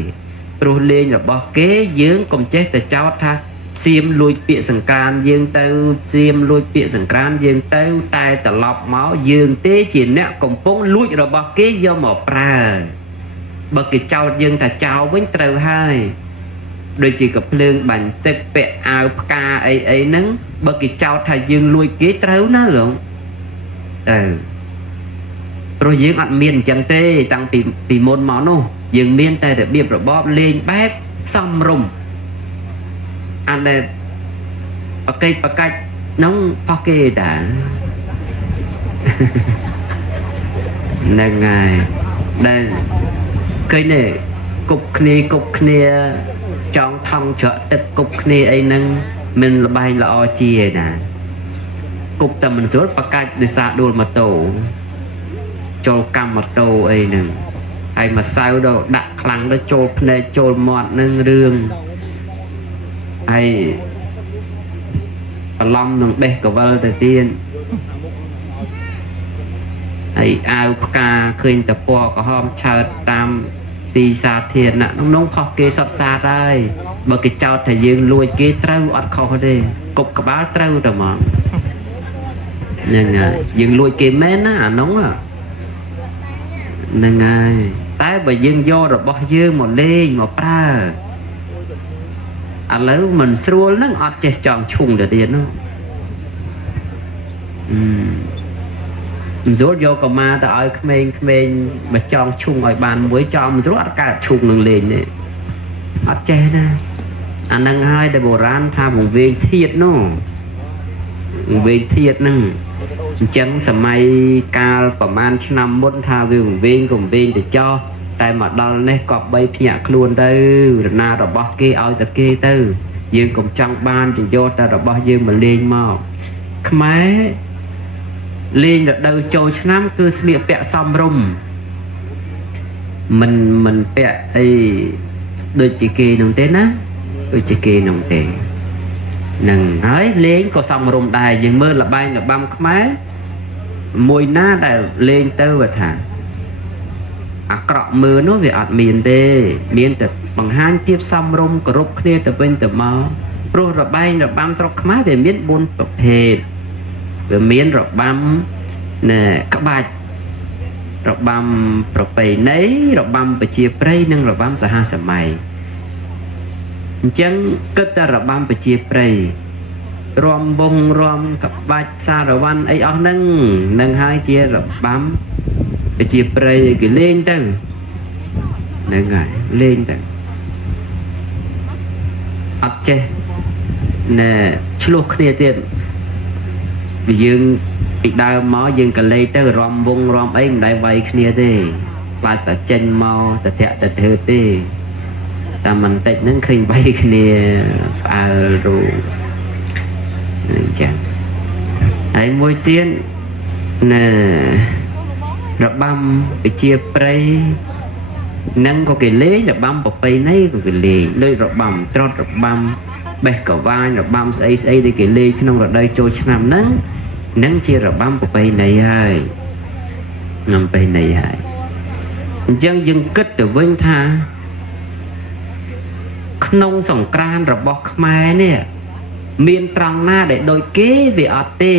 rồi lên rồi bỏ kế dương cùng chết từ cháu tha xiêm lùi bịa sẵn càn dương tư xiêm lùi bịa sẵn càn dương tư tay tờ lọc máu dương tế chỉ nẹ cùng phong lùi rồi bỏ kế do mỏ pra bởi cái cháu dương ta cháu với trâu hai đôi chỉ gặp lương bánh tết vẹ áo ca ấy nắng bởi cái cháu thà dương lùi kế trâu nó luôn rồi dương ăn miên chẳng tê tăng tì môn máu nô dương miên tay để biếp rồi bóp lên bát xong rùng anh đây ok cách nóng pocket đã nâng ngày đây cây này cục kia trong thông trợ tích cục kia ấy nâng mình là bay là o chia nè cục tầm mình rốt pocket để xa đuôi mà tổ cho cam mà tổ ấy nè hay mà sao đâu đặt lăng đó cho mọt nâng rương hay lòng nâng bê của vợ đầu tiên hay ao ca khuyên tập bò có hôm chờ tam tì xa thiền nè nông khó kê sắp xa đây bởi cái cháu thầy dương lùi kê trâu ọt khó đi cục cả bá trâu rồi mà nên dương lùi kê mến á nóng à nên tái bởi dương vô rồi bỏ dương một lên một pra lấy mình xua nó ọt chết tròn chung để tiền nó rốt vô có ma ta ơi khmên mà tròn chung ở bàn muối tròn rốt cả chung nâng lên này ọt chết nè anh đang hai để bổ ran tha vùng viên thiệt nó vùng viên thiệt nâng chẳng sầm may caประมาณ năm bốn tha vùng viên cùng viên để cho tại mà đo này cọp bay nhạc luôn đây na rồi bỏ kia ao ta kia tư dương cùng trong ban thì vô ta rồi bỏ dương mà lên màu máy lên được đâu trôi năm cứ miệng bẹ xong rung mình bẹ ấy đôi chị kia nồng tên á đôi chị kia nồng tên nằng ấy lên có xong rung đài nhưng mơ là bay là băm máy mùi na đã lên tơ và thả cọ mưa nó về ọt miền đê miền từ bằng hai tiếp xong rung cờ rục kia từ bên từ máu rồi rồi bay rồi băm sọc máy để miền buôn tập hệ rồi miền rồi băm nè các bạn rồi băm rồi bày nấy rồi băm và chia prey nâng rồi băm sa mày chân kết ta rồi băm và chia prey rom bông rom các bạn xa rồi văn ấy ở nâng hai chia rồi băm cái chia prey cái lên tới này ngài lên tới ắt che nè chuộc kia tiền vì dương bị đau máu dương cả lấy tới rom bông rom ấy đại vay kia thế và ta chân mau ta thẹn ta thưa thế ta mình tết những khi vay kia rồi chẳng ấy môi tiên nè rồi băm bị chia prey nâng có cái lế rồi băm bọc tay nấy có cái lề nơi rồi băm trot rồi băm bè cầu vai rồi băm ấy đi cái lề khi nông rồi đây trôi năm nâng chia rồi băm bọc tay này hay nằm tay này hay dân dân kết từ vinh tha nông sòng cran rồi bọc mai nè miên trăng na để đôi kế vì ọt tê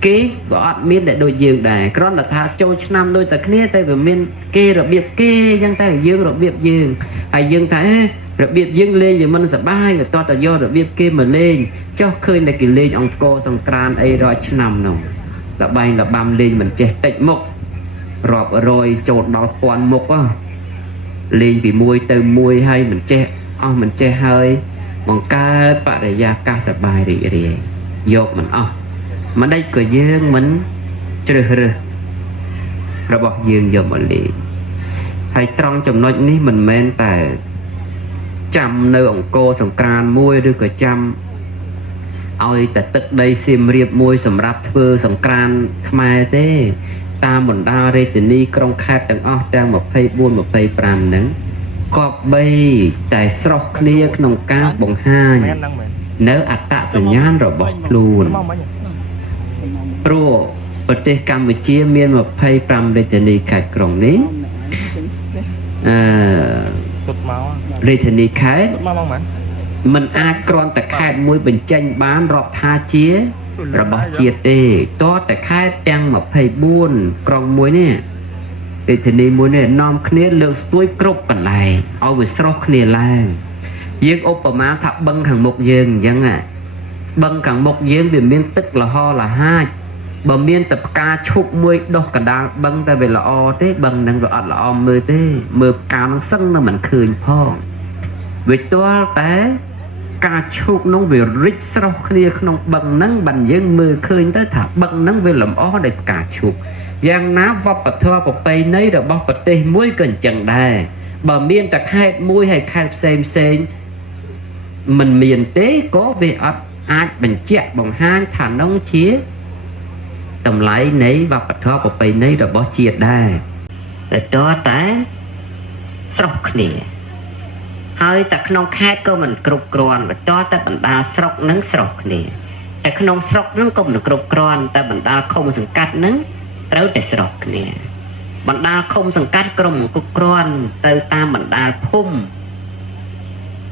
kế và ọt miên để đôi dương đài còn là thà châu năm đôi ta kia tay về miên kê rồi biệt kê dân tay dương rồi biệt dương hay dương thấy rồi biệt dương lên thì mình sẽ bay rồi to ta do rồi biệt kê mà lên cho khơi này kỳ lên ông cô sông tràn ấy rồi năm nào là bay là băm lên mình che tịch mục rọp rồi chột đào khoan mục á lên vì môi từ môi hay mình che hơi bằng ca bạn để ra ca sập bài để dọc mình mà đây có dương mình chưa rồi bỏ dương giờ mình đi hay trong trong nói ní mình men tại trăm nơi ông cô sòng can môi đưa cả trăm ôi tại tức đây xiêm riệp môi sầm rạp thưa sòng can mai thế ta mình đa đây từ ni trong khát từng trang một phây buôn một phây pram nắng có bay tại sọc nia nông cá bồng hai nếu tạสัญญาณ rồi bỏ luôn proประเทศกัมพูชีมีมาพายปรำเรตนีขายกล่องนี้เรตนีขายมันอาจกรอนแต่ขายมวยเป็นจังบ้านรอบท่าเชียระบอบเชียเตต่อแต่ขายแตงมาพายบุญกล่องมวยเนี่ยเรตนีมวยเนี่ยน้อมเคลียเลือกสวยกรบกันไหลเอาไปสโลกเคลียแรงยิงอุปมาถับบังขังมกยิงยังไงบังขังมกยิงเดี๋ยวมีตึกละห่อละห้าบะเมียนtập ca chụp môi đốt cả đá băng ta về là o thế băng đang rồi là o mưa thế mưa cao nó sưng nó mình khơi phong về toa té ca chụp nó về rít sau kia không băng nắng bành dân mưa khơi tới thả băng nắng về làm o để ca chụp giang ná vấp bật thua bật tay nấy rồi bóc bật tay muối cần chẳng đài bờ miên ta khai muối hay khai xem mình miền tế có về ấp ai mình chạy bằng hai thả nông chia tầm lấy nấy và bật thọ của nấy rồi bỏ chiết đây để cho té sọc nè hơi ta không khai cơ mình cột cron và cho ta bản đa sọc nắng sọc nè ta không sọc nắng cũng được cột cron ta bản đa không dừng cắt nắng tới để sọc nè bản đa không dừng cắt crom cột cron tới ta bản đa phum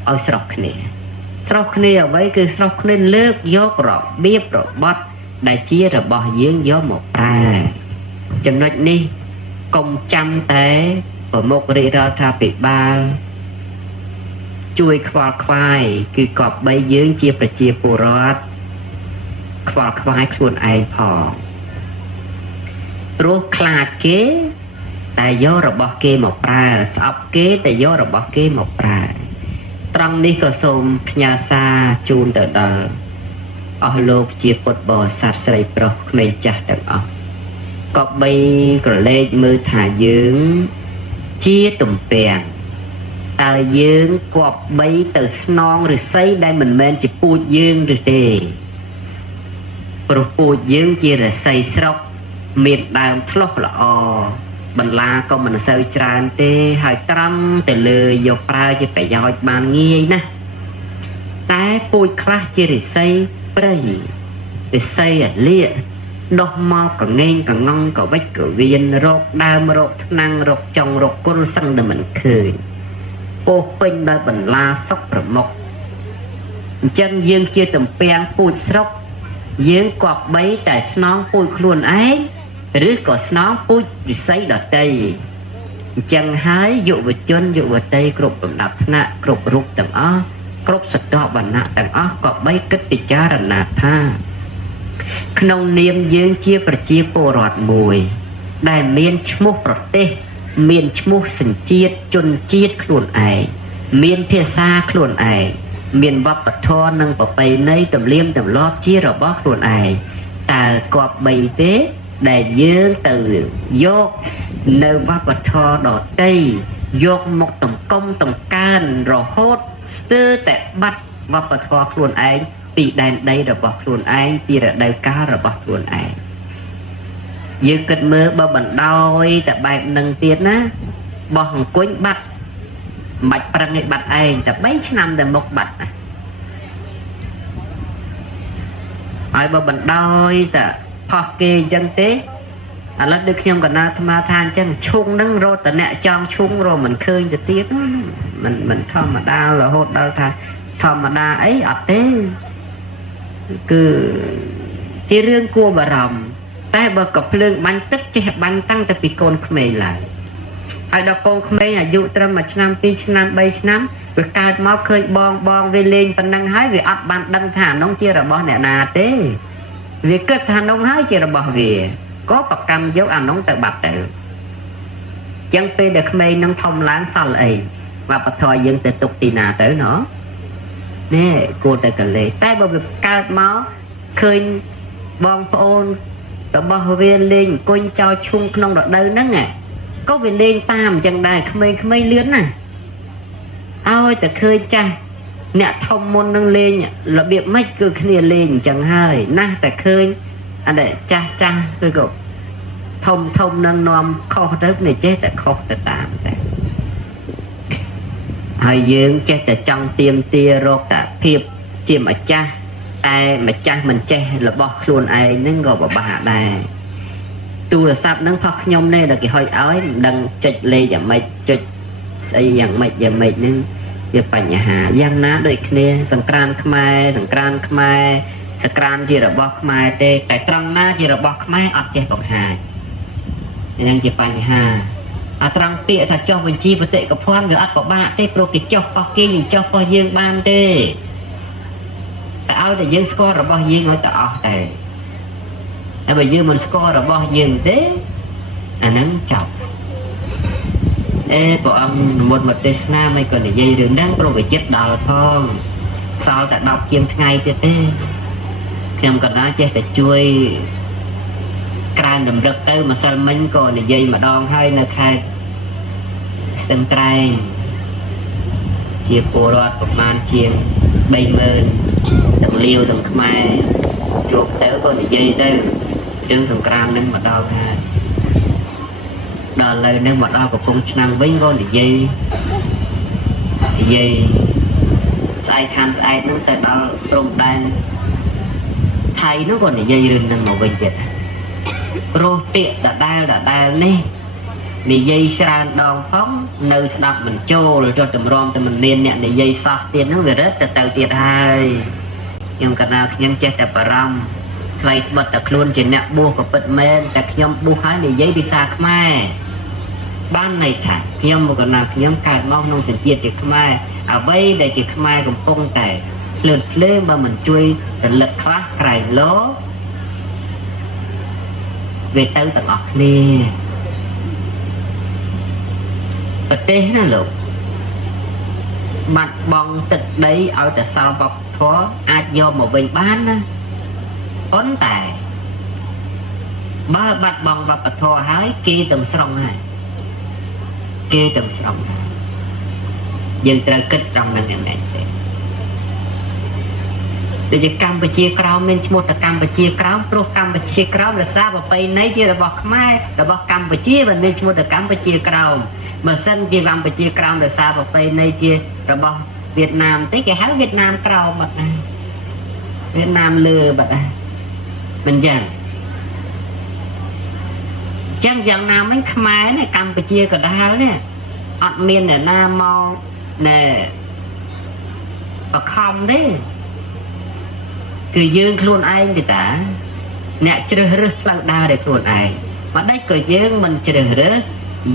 ở sọc nè với cứ sọc nên lướt dốt rồi biết rồi bắt đại chia rồi bỏ dưỡng gió một raចំណុចនេះកុំចាំតែប្រមុខរីរថាពិបាលជួយខ្វល់ខ្វាយគឺគប្បីយើងជាប្រជាពលរដ្ឋខ្វល់ខ្វាយខ្លួនឯងផងព្រោះខ្លាចគេតែយករបស់គេមកប្រើស្អប់គេតែយករបស់គេមកប្រើត្រង់នេះក៏សូមផ្ញើសារជូនទៅដល់អស់លោកជាពុទ្ធបរិស័ទស្រីប្រុសក្មេងចាស់ទាំងអស់ក៏បីក្រឡេកមើលថាយើងជាទំពាំងតើយើងគប្បីទៅស្នងឫស្សីដែលមិនមែនជាពូជយើងឬទេព្រោះពូជយើងជាឫស្សីស្រុកមានដើមឆ្លុះល្អបន្លាក៏មិនសូវច្រើនទេហើយត្រង់ទៅលើយកប្រើជាប្រយោជន៍បានងាយណាស់តែពូជខ្លះជាឫស្សីព្រៃឫស្សីអាលៀកដោះមកកងែងកងងក៏វិចក៏វៀនរកដើមរកថ្នាំងរកចុងរកគុលសឹងតែមិនឃើញពោពេញដោយបន្លាសុកប្រមុខអញ្ចឹងយើងជាទំពាំងពូជស្រុកយើងគប្បីតែស្នងពូជខ្លួនឯងឬក៏ស្នងពូជឫស្សីដតីអញ្ចឹងហើយយុវជនយុវតីគ្រប់លំដាប់ថ្នាក់គ្រប់រូបទាំងអស់គ្រប់សតវណ្ណៈទាំងអស់ក៏បីគិតពិចារណាថាក្នុងនាមយើងជាប្រជាពលរដ្ឋមួយដែលមានឈ្មោះប្រទេសមានឈ្មោះសញ្ជាតិជនជាតិខ្លួនឯងមានភាសាខ្លួនឯងមានវប្បធម៌និងប្រពៃណីទំនៀមទម្លាប់ជារបស់ខ្លួនឯងតើគប្បីទេដែលយើងទៅយកនៅវប្បធម៌ដទៃយកមកតម្កុំតម្កើងរហូតស្ទើរតែបាត់វប្បធម៌ខ្លួនឯងពីដែនដីរបស់ខ្លួនឯងពីរដូវកាលរបស់ខ្លួនឯងយើងគិតមើលបើបណ្ដោយតែបែបនឹងទៀតណាបោះអង្គុញបាត់មិនបាច់ប្រឹងឲ្យបាត់ឯងតែ3ឆ្នាំតែមុខបាត់ណាហើយបើបណ្ដោយតែផុសគេអញ្ចឹងទេឥឡូវដូចខ្ញុំកណាអាត្មាថាអញ្ចឹងឈុងនឹងរត់តអ្នកចង់ឈុងរមិនឃើញទៅទៀតមិនធម្មតារហូតដល់ថាធម្មតាអីអត់ទេ ជារឿងគួរបារម្ភតែបើក៏ភ្លើងបាញ់ទឹកចេះបាញ់តាំងតែពីកូនក្មេងឡើយហើយដល់កូនក្មេងអាយុត្រឹម1ឆ្នាំ2ឆ្នាំ3ឆ្នាំវាកើតមកឃើញបងវាលេងប៉ុណ្ណឹងហើយវាអត់បានដឹងថាអានោះជារបស់អ្នកណាទេវាគិតថានោះហើយជារបស់វាក៏ប្រកម្មយកអានោះទៅបាត់ទៅចឹងពេលដែលក្មេងនឹងធំឡើងសល់អីវប្បធម៌យើងទៅទុកទីណាទៅណោះនេះគួរតែកលេសតែបើវាកើតមកឃើញបងប្អូនរបស់វាលេងអង្គុញចោលឈុំក្នុងរដូវហ្នឹងក៏វាលេងតាមអញ្ចឹងដែរក្មេងៗលឿនណាឲ្យតែឃើញចាស់អ្នកធំមុននឹងលេងរបៀបម៉េចគឺគ្នាលេងអញ្ចឹងហើយណាស់តែឃើញអត់ចាស់ឬក៏ធំនឹងនាំខុសទៅគ្នាចេះតែខុសទៅតាមតែហើយយើងចេះតែចង់ទៀមទារកតែភាពជាម្ចាស់តែម្ចាស់មិនចេះរបស់ខ្លួនឯងហ្នឹងក៏ពិបាកដែរទូរស័ព្ទហ្នឹងផុសខ្ញុំនេះដល់គេហុចឲ្យមិនដឹងចុចលេខយ៉ាងម៉េចចុចស្អីយ៉ាងម៉េចហ្នឹងវាបញ្ហាយ៉ាងណាដូចគ្នាសង្ក្រានខ្មែរសង្ក្រានជារបស់ខ្មែរទេតែត្រង់ណាជារបស់ខ្មែរអត់ចេះបង្ហាញហ្នឹងជាបញ្ហាអាត្រង់ពាក្យថាចុះបញ្ជីបតិកភណ្ឌវាអត់ពិបាកទេព្រោះគេចុះប៉ោះគេយើងចុះប៉ោះយើងបានទេតែឲ្យតែយើងស្គាល់របស់យើងឲ្យតែអស់តែហើយបើយើងមិនស្គាល់របស់យើងទេអាហ្នឹងចប់ព្រះអង្គនិមន្តមកទេសនាមិនក៏និយាយរឿងហ្នឹងព្រោះវាចិត្តដល់ផងសល់តែ10ជាងថ្ងៃទៀតទេខ្ញុំកណ្ដាលចេះតែជួយក្រើនតម្រឹកទៅម្សិលមិញក៏និយាយម្ដងហើយនៅខេត្តស្ទឹងត្រែងជាពលរដ្ឋប្រមាណជាង 30,000 ទាំងលាវទាំងខ្មែរជួបទៅក៏និយាយទៅរឿងសង្គ្រាមនឹងមកដល់ហើយដល់ឥឡូវនេះមកដល់កំពង់ឆ្នាំងវិញក៏និយាយស្អែកខាងស្អែកនឹងទៅដល់ព្រំដែនថៃនោះក៏និយាយរឿងនឹងមកវិញទៀតព្រោះពាក្យដដែលនេះនិយាយច្រើនដងផងនៅស្ដាប់មិនចូលរត់តម្រាំតែមិនមានអ្នកនិយាយសោះទៀតហ្នឹងវារឹតទៅទៀតហើយខ្ញុំកណ្ដាលខ្ញុំចេះតែបារម្ភថ្លៃត្បិតតែខ្លួនជាអ្នកបួសក៏ពិតមែនតែខ្ញុំបួសហើយនិយាយភាសាខ្មែរបានន័យថាខ្ញុំមកកណ្ដាលខ្ញុំកើតមកក្នុងសញ្ជាតិជាខ្មែរអ្វីដែលជាខ្មែរកំពុងតែភ្លើតភ្លើងបើមិនជួយរលឹកខ្លះក្រែងលោវាទៅទាំងអស់គ្នាប្រទេសណាលោកបាត់បង់ទឹកដីឲ្យតែសល់វប្បធម៌អាចយកមកវិញបានណាប៉ុន្តែបើបាត់បង់វប្បធម៌ហើយគេទាំងស្រុងហើយយើងត្រូវគិតត្រង់ហ្នឹងឯងទេដូចជាកម្ពុជាក្រោមមានឈ្មោះថាកម្ពុជាក្រោមព្រោះកម្ពុជាក្រោមរសារប្រពៃណីជារបស់ខ្មែររបស់កម្ពុជាមិនមានឈ្មោះថាកម្ពុជាក្រោមបើសិនជាកម្ពុជាក្រោមរសារប្រពៃណីជារបស់វៀតណាមទេគេហៅវៀតណាមក្រោមបាត់ណាវៀតណាមលើបាត់ណាមិនចឹងយ៉ាងណាមិញខ្មែរនេះកម្ពុជាកណ្ដាលនេះអត់មានអ្នកណាមកណែបខំទេគឺយើងខ្លួនឯងទេតាអ្នកជ្រើសរើសផ្លូវដើរដោយខ្លួនឯងមកដេចក៏យើងមិនជ្រើសរើស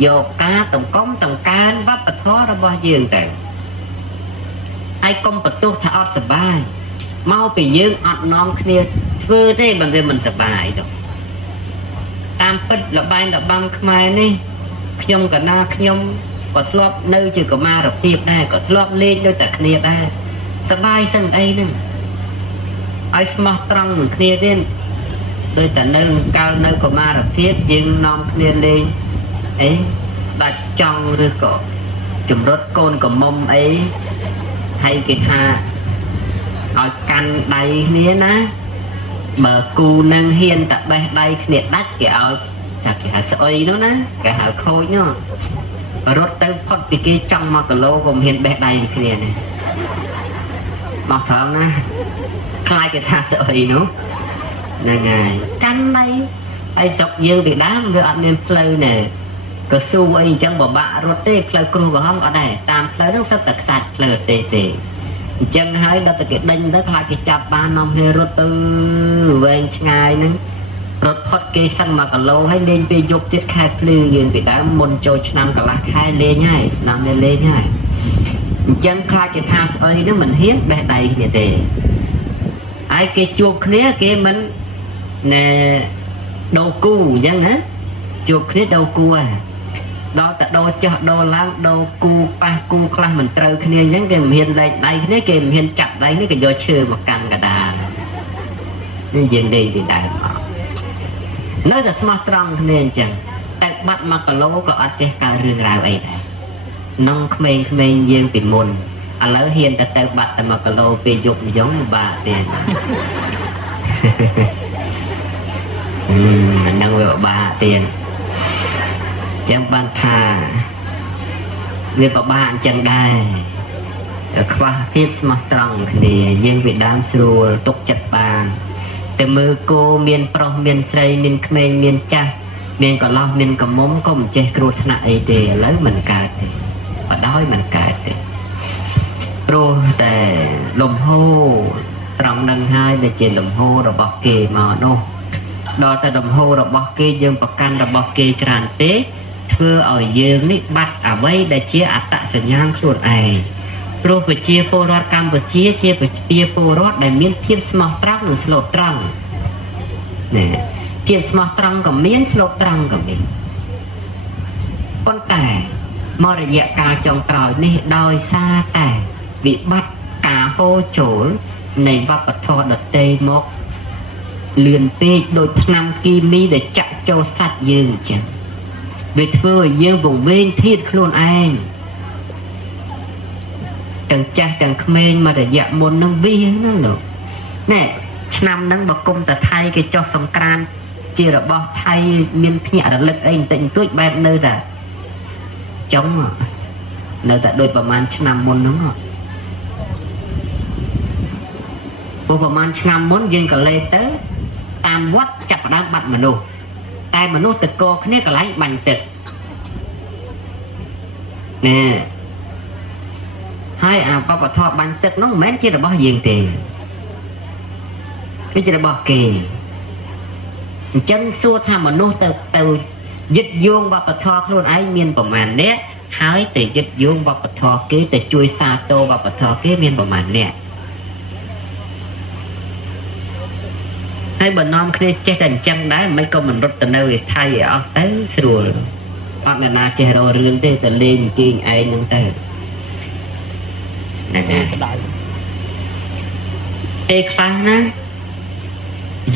យកការតង្គំតង្កើនវប្បធម៌របស់យើងទៅហើយកុំបន្ទោសថាអត់សុបាយមកពីយើងអត់នាំគ្នាធ្វើទេបើវាមិនសុបាយទៅតាមពិតលបែងលបាំខ្មែរនេះខ្ញុំកណាខ្ញុំក៏ធ្លាប់នៅជាកុមារភាពដែរក៏ធ្លាប់លេងដូចតែគ្នាដែរសុបាយសឹងអីហ្នឹងឲ្យស្មោះត្រង់នឹងគ្នាទៀតដូចតែនៅកាលនៅកុមារភាពយើងនាំគ្នាលេងអីស្ដាច់ចង់ឬក៏ជំរុតកូនកំមុំអីហើយគេថាឲ្យកាន់ដៃគ្នាណាបើគូនឹងហ៊ានតែបេះដៃគ្នាដាច់គេឲ្យថាគេហៅស្អុយនោះណាគេហៅខូចនោះរត់ទៅផុតពីគេចង់1គីឡូក៏មិនហ៊ានបេះដៃគ្នានេះមកថងណាខ្លាចគេថាស្អុយនោះហ្នឹងហើយកាន់ដៃហើយស្រុកយើងពីដើមវាអត់មានផ្លូវណែក៏ស៊ូអីអញ្ចឹងបបាក់រត់ទេផ្លូវគ្រោះកំហំអត់ដែរតាមផ្លូវនោះសិតតែខ្សាច់ផ្លូវទេ chân hơi đặt cái đinh tới lại cái chập ba năm hay rút từ về ngày nữa rút hot cái xăng mà cả lâu hay lên bị dục tiết khai plư dương bị đã môn trôi năm cả là khai lên nhai nằm lên nhai chân khai cái thang ấy nó mình hiếp bé đầy như thế ai cái chuột kia cái mình nè đầu cu dân á chuột kia đầu cu à đó tại đôi cho đôi láng đôi cu ba cu khăn mình trâu kia dân cái mình hiện đây đây cái cái mình hiện chặt đây cái do chơi một căn cả đà nên dân đi bị đại nói là smart trăng nên chẳng tại bắt mặc cả lỗ có ăn chơi cả rừng rào ấy nông khmên dương bị môn à lỡ hiền ta tại bắt tại mặc cả lỗ bị dục giống bà tiền năng về bà tiền chẳng ban thà việc của bạn chẳng đai qua phép smart trăng thì dương bị đám sưu tục chặt bànแต่มือกูเมียนปรองเมียนใส่เมียนเขมรเมียนจ้าเมียนก็เล่าเมียนก็ม้มก็มันเจกรูธนาไอเดียแล้วมันกาดปะด้อยมันกาดโปรแต่ลมโฮตรองดังไห้ในเจนลมโฮระบอกเกมาโน่ดอแต่ลมโฮระบอกเกยังประกันระบอกเกจานเต้เพื่อเอาเยืองนี่บัดเอาไว้ได้เชี่ยอัตตะสัญญาณครูดไอโปรไปเชียโปรอดกรรมไปเชียไปเปียโปรอดได้เมียนเพียบสมองตรังหรือสโลตรังเนี่ยเพียบสมองตรังกับเมียนสโลตรังกับมีคนแต่มรยะกาจงกล่าวนี่โดยซาแต่วิบัติกาโปโจลในวัปทอดเตมกเลือนเปโดยนำกีมีได้จับโจสัตยืนจังวิเทอร์ยืนวงเว้นที่ครูนเองจังจ้าจังเขมรมาแต่ยะมนนั่งวิ่งนั่นหรอเนี่ยนำนั่งบอกกรมแต่ไทยcái choสงกรานต์เจระบอกไทยมีนพิญญาระลึกเองติ่งตุ้ยแบบเนื้อแต่จ้องเนื้อแต่โดยประมาณนำมนนั่งประมาณนำมนยังก็เลยเตอตามวัดจับดังบัดมนุษย์แต่มนุษย์ตะโกนนี่ก็ไล่บันตึกเนี่ยให้อาปปทบันตึกน้องแม่ที่เราบอกยิงเตะไม่จะบอกเกย์จังสู้ทำมนุษย์เตยึดโยงปปทครูนไอเมียนประมาณเนี้ยให้แต่ยึดโยงปปทเกย์แต่ช่วยซาโตปปทเกย์เมียนประมาณเนี้ยให้บนน้องเคยเจ๊กันจังได้ไม่ก็มันรถตะเนยไทยเอาเต้สรัวปักนาเจรอเรื่องเต้แต่เล่นกินไอ้นั่งเต้นั่นไงเอกฟังนะ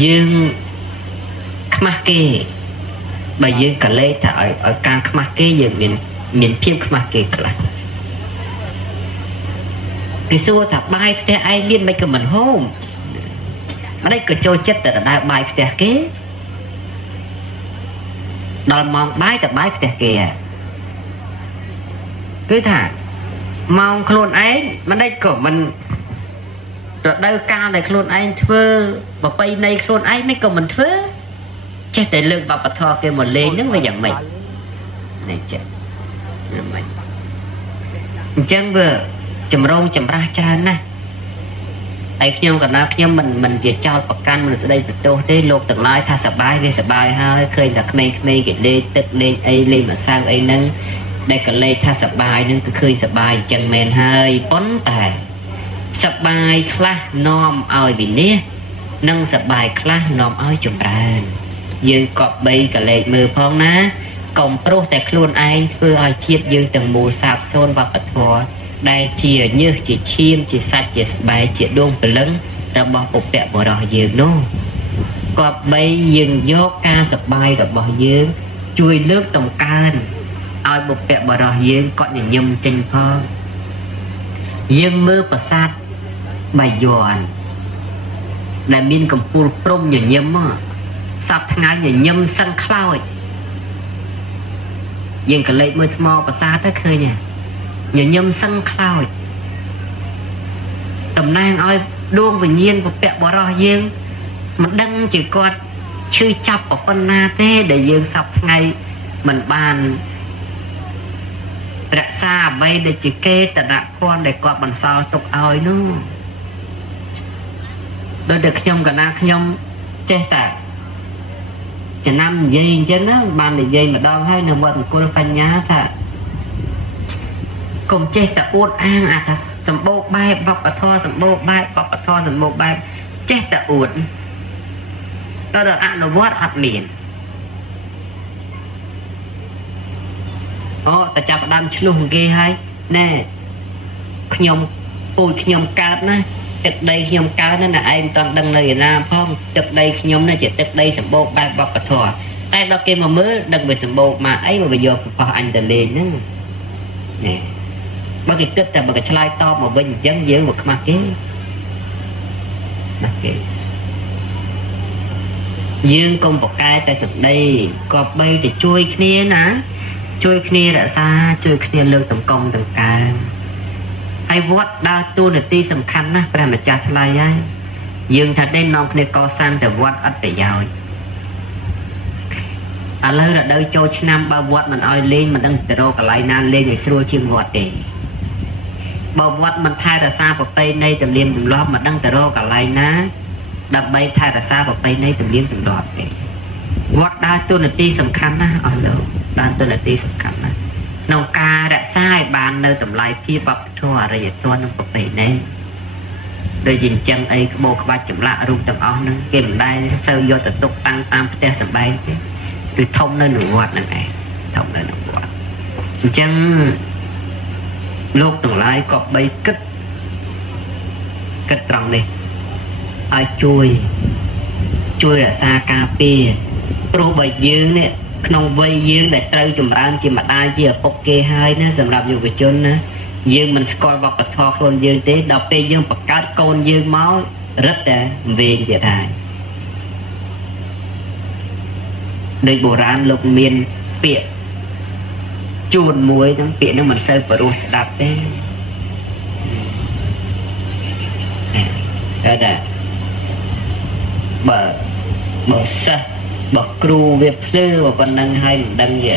ยืงขมาเกย์ไปยืงกะเล่แต่เอาการขมาเกย์ยืงมีเพียงขมาเกย์กละcái xưa thà bài cái ai liên mấy cái mình hôn ở đây cái trôi chết là đã bài cái kế đó là mong bài tập bài cái kìa cứ thả mong luôn ấy mà đây của mình rồi đâu cao này luôn anh thưa và bay này luôn ấy mấy của mình thưa chết để lương vào bật thò kia một lên nước bây giờ mình này chết mình chân vừa chầm rong chầm ra cha nèไอ้ขยมกับน้าขยมมันจะเจ้าประกันมันจะได้โตได้โลกต่างหลายถ้าสบายได้สบายฮะเคยแต่ไม่เกิดเลยตึกเลยไอ้เลยมาสร้างไอ้นั่งได้กันเลยถ้าสบายนั่นก็เคยสบายจังแมนให้ป้นแต่สบายคลาน้อมเอาบินเนี้ยนั่งสบายคลาน้อมเอาจุ่มแรงยืนเกาะใบกับเลยมือพองนะกล่อมโปรแต่ครูนไอ้เพื่อให้เทียบยืนต่างมูสาบโซนวัปทอได้เจียเนื้อจีชิมจีสัตจีใบจีดวงไปลึงเราบอกปุบแปะบ่อรอยืนโน่ก็ใบยืนยกการสบายกับบ่อยืนช่วยเลือกตรงการเอาปุบแปะบ่อรอยืนก่อนอย่างยมจิงพอยืนมือประสาทใบยอนและมินกับปูปรุงอย่างยมสับทางานอย่างยมสังคลอยยืนกับเลยมือมอประสาทถ้าเคยเนี่ยnhà nhâm sân cloud tầm nang oi đuông bình nhiên một bẹ bỏ rò dương mà đăng chỉ có chui chập ở con na thế để dương sập ngay mình bàn រក្សាអ្វីដែលជាកេតនភ័ណ្ឌដែលគាត់បន្សល់ទុកឲ្យនោះដោយតែខ្ញុំកណាខ្ញុំចេះតែចំណាំនិយាយអញ្ចឹងណាបាននិយាយម្ដងហើយនៅវត្តអង្គុលបញ្ញាថាកុំចេះតែអួតអាងអាថាសម្បូរបែបវប្បធម៌សម្បូរបែបវប្បធម៌សម្បូរបែបចេះតែអួតដល់អនុវត្តអត់មានអូតែចាប់ផ្ដើមឆ្លុះគេហើយណែខ្ញុំពូជខ្ញុំកើតណាទឹកដីខ្ញុំកើតណាឯងមិនតាន់ដឹងនៅឯណាផងទឹកដីខ្ញុំណាជាទឹកដីសម្បូរបែបវប្បធម៌តែដល់គេមកមើលដឹងវាសម្បូរមកអីមកវាយកប្រប៉ោះអញទៅលេងហ្នឹងណែបើគេគិតតែបើគេឆ្លើយតបមកវិញអញ្ចឹងយើងមកខ្មាស់គេណាគេយើងកុំប្រកែកតែសម្ដីក៏បីតែជួយគ្នាណាជួយគ្នារក្សាជួយគ្នាលើកតម្កង់ទាំងកើហើយវត្តដើរតួនាទីសំខាន់ណាស់ព្រះម្ចាស់ថ្លៃហើយយើងថាដេញនាំគ្នាកសាងតែវត្តអត់ប្រយោជន៍ឥឡូវរដូវចូលឆ្នាំបើវត្តមិនអោយលេងមិនដឹងទៅរកកន្លែងណាលេងឲ្យស្រួលជាងវត្តទេបើវត្តមិនថែរក្សាប្រពៃណីទំនៀមទម្លាប់មិនដឹងទៅរកកន្លែងណាដើម្បីថែរក្សាប្រពៃណីទំនៀមទម្លាប់ទេវត្តដើរតួនាទីសំខាន់ណាស់អស់លោកដើរតួនាទីសំខាន់ណាស់ក្នុងការរក្សាឲ្យបាននៅតម្លៃភាពវប្បធម៌អរិយធម៌និងប្រពៃណីដូចជាអញ្ចឹងអីក្បូរក្បាច់ចម្លាក់រូបទាំងអស់ហ្នឹងគេមិនដែលទៅយកទៅទុកតាំងតាមផ្ទះសម្បែងទេគឺធំនៅក្នុងវត្តហ្នឹងឯងធំនៅក្នុងវត្តអញ្ចឹងលោកទាំងឡាយក៏បីគិតត្រង់នេះឲ្យជួយរក្សាការពារព្រោះបើយើងនេះក្នុងវ័យយើងដែលត្រូវចម្រើនជាម្ដាយជាឪពុកគេហើយណាសម្រាប់យុវជនណាយើងមិនស្គាល់វប្បធម៌ខ្លួនយើងទេដល់ពេលយើងបង្កើតកូនយើងមករឹតតែវិញទៀតហើយដោយបុរាណលោកមានពាក្យជួនមួយហ្នឹងពាក្យហ្នឹងមិនសូវព្រោះស្ដាប់ទេតែបើសិស្សបើគ្រូវាភ្លឺប៉ុណ្ណឹងហើយមិនដឹងទេ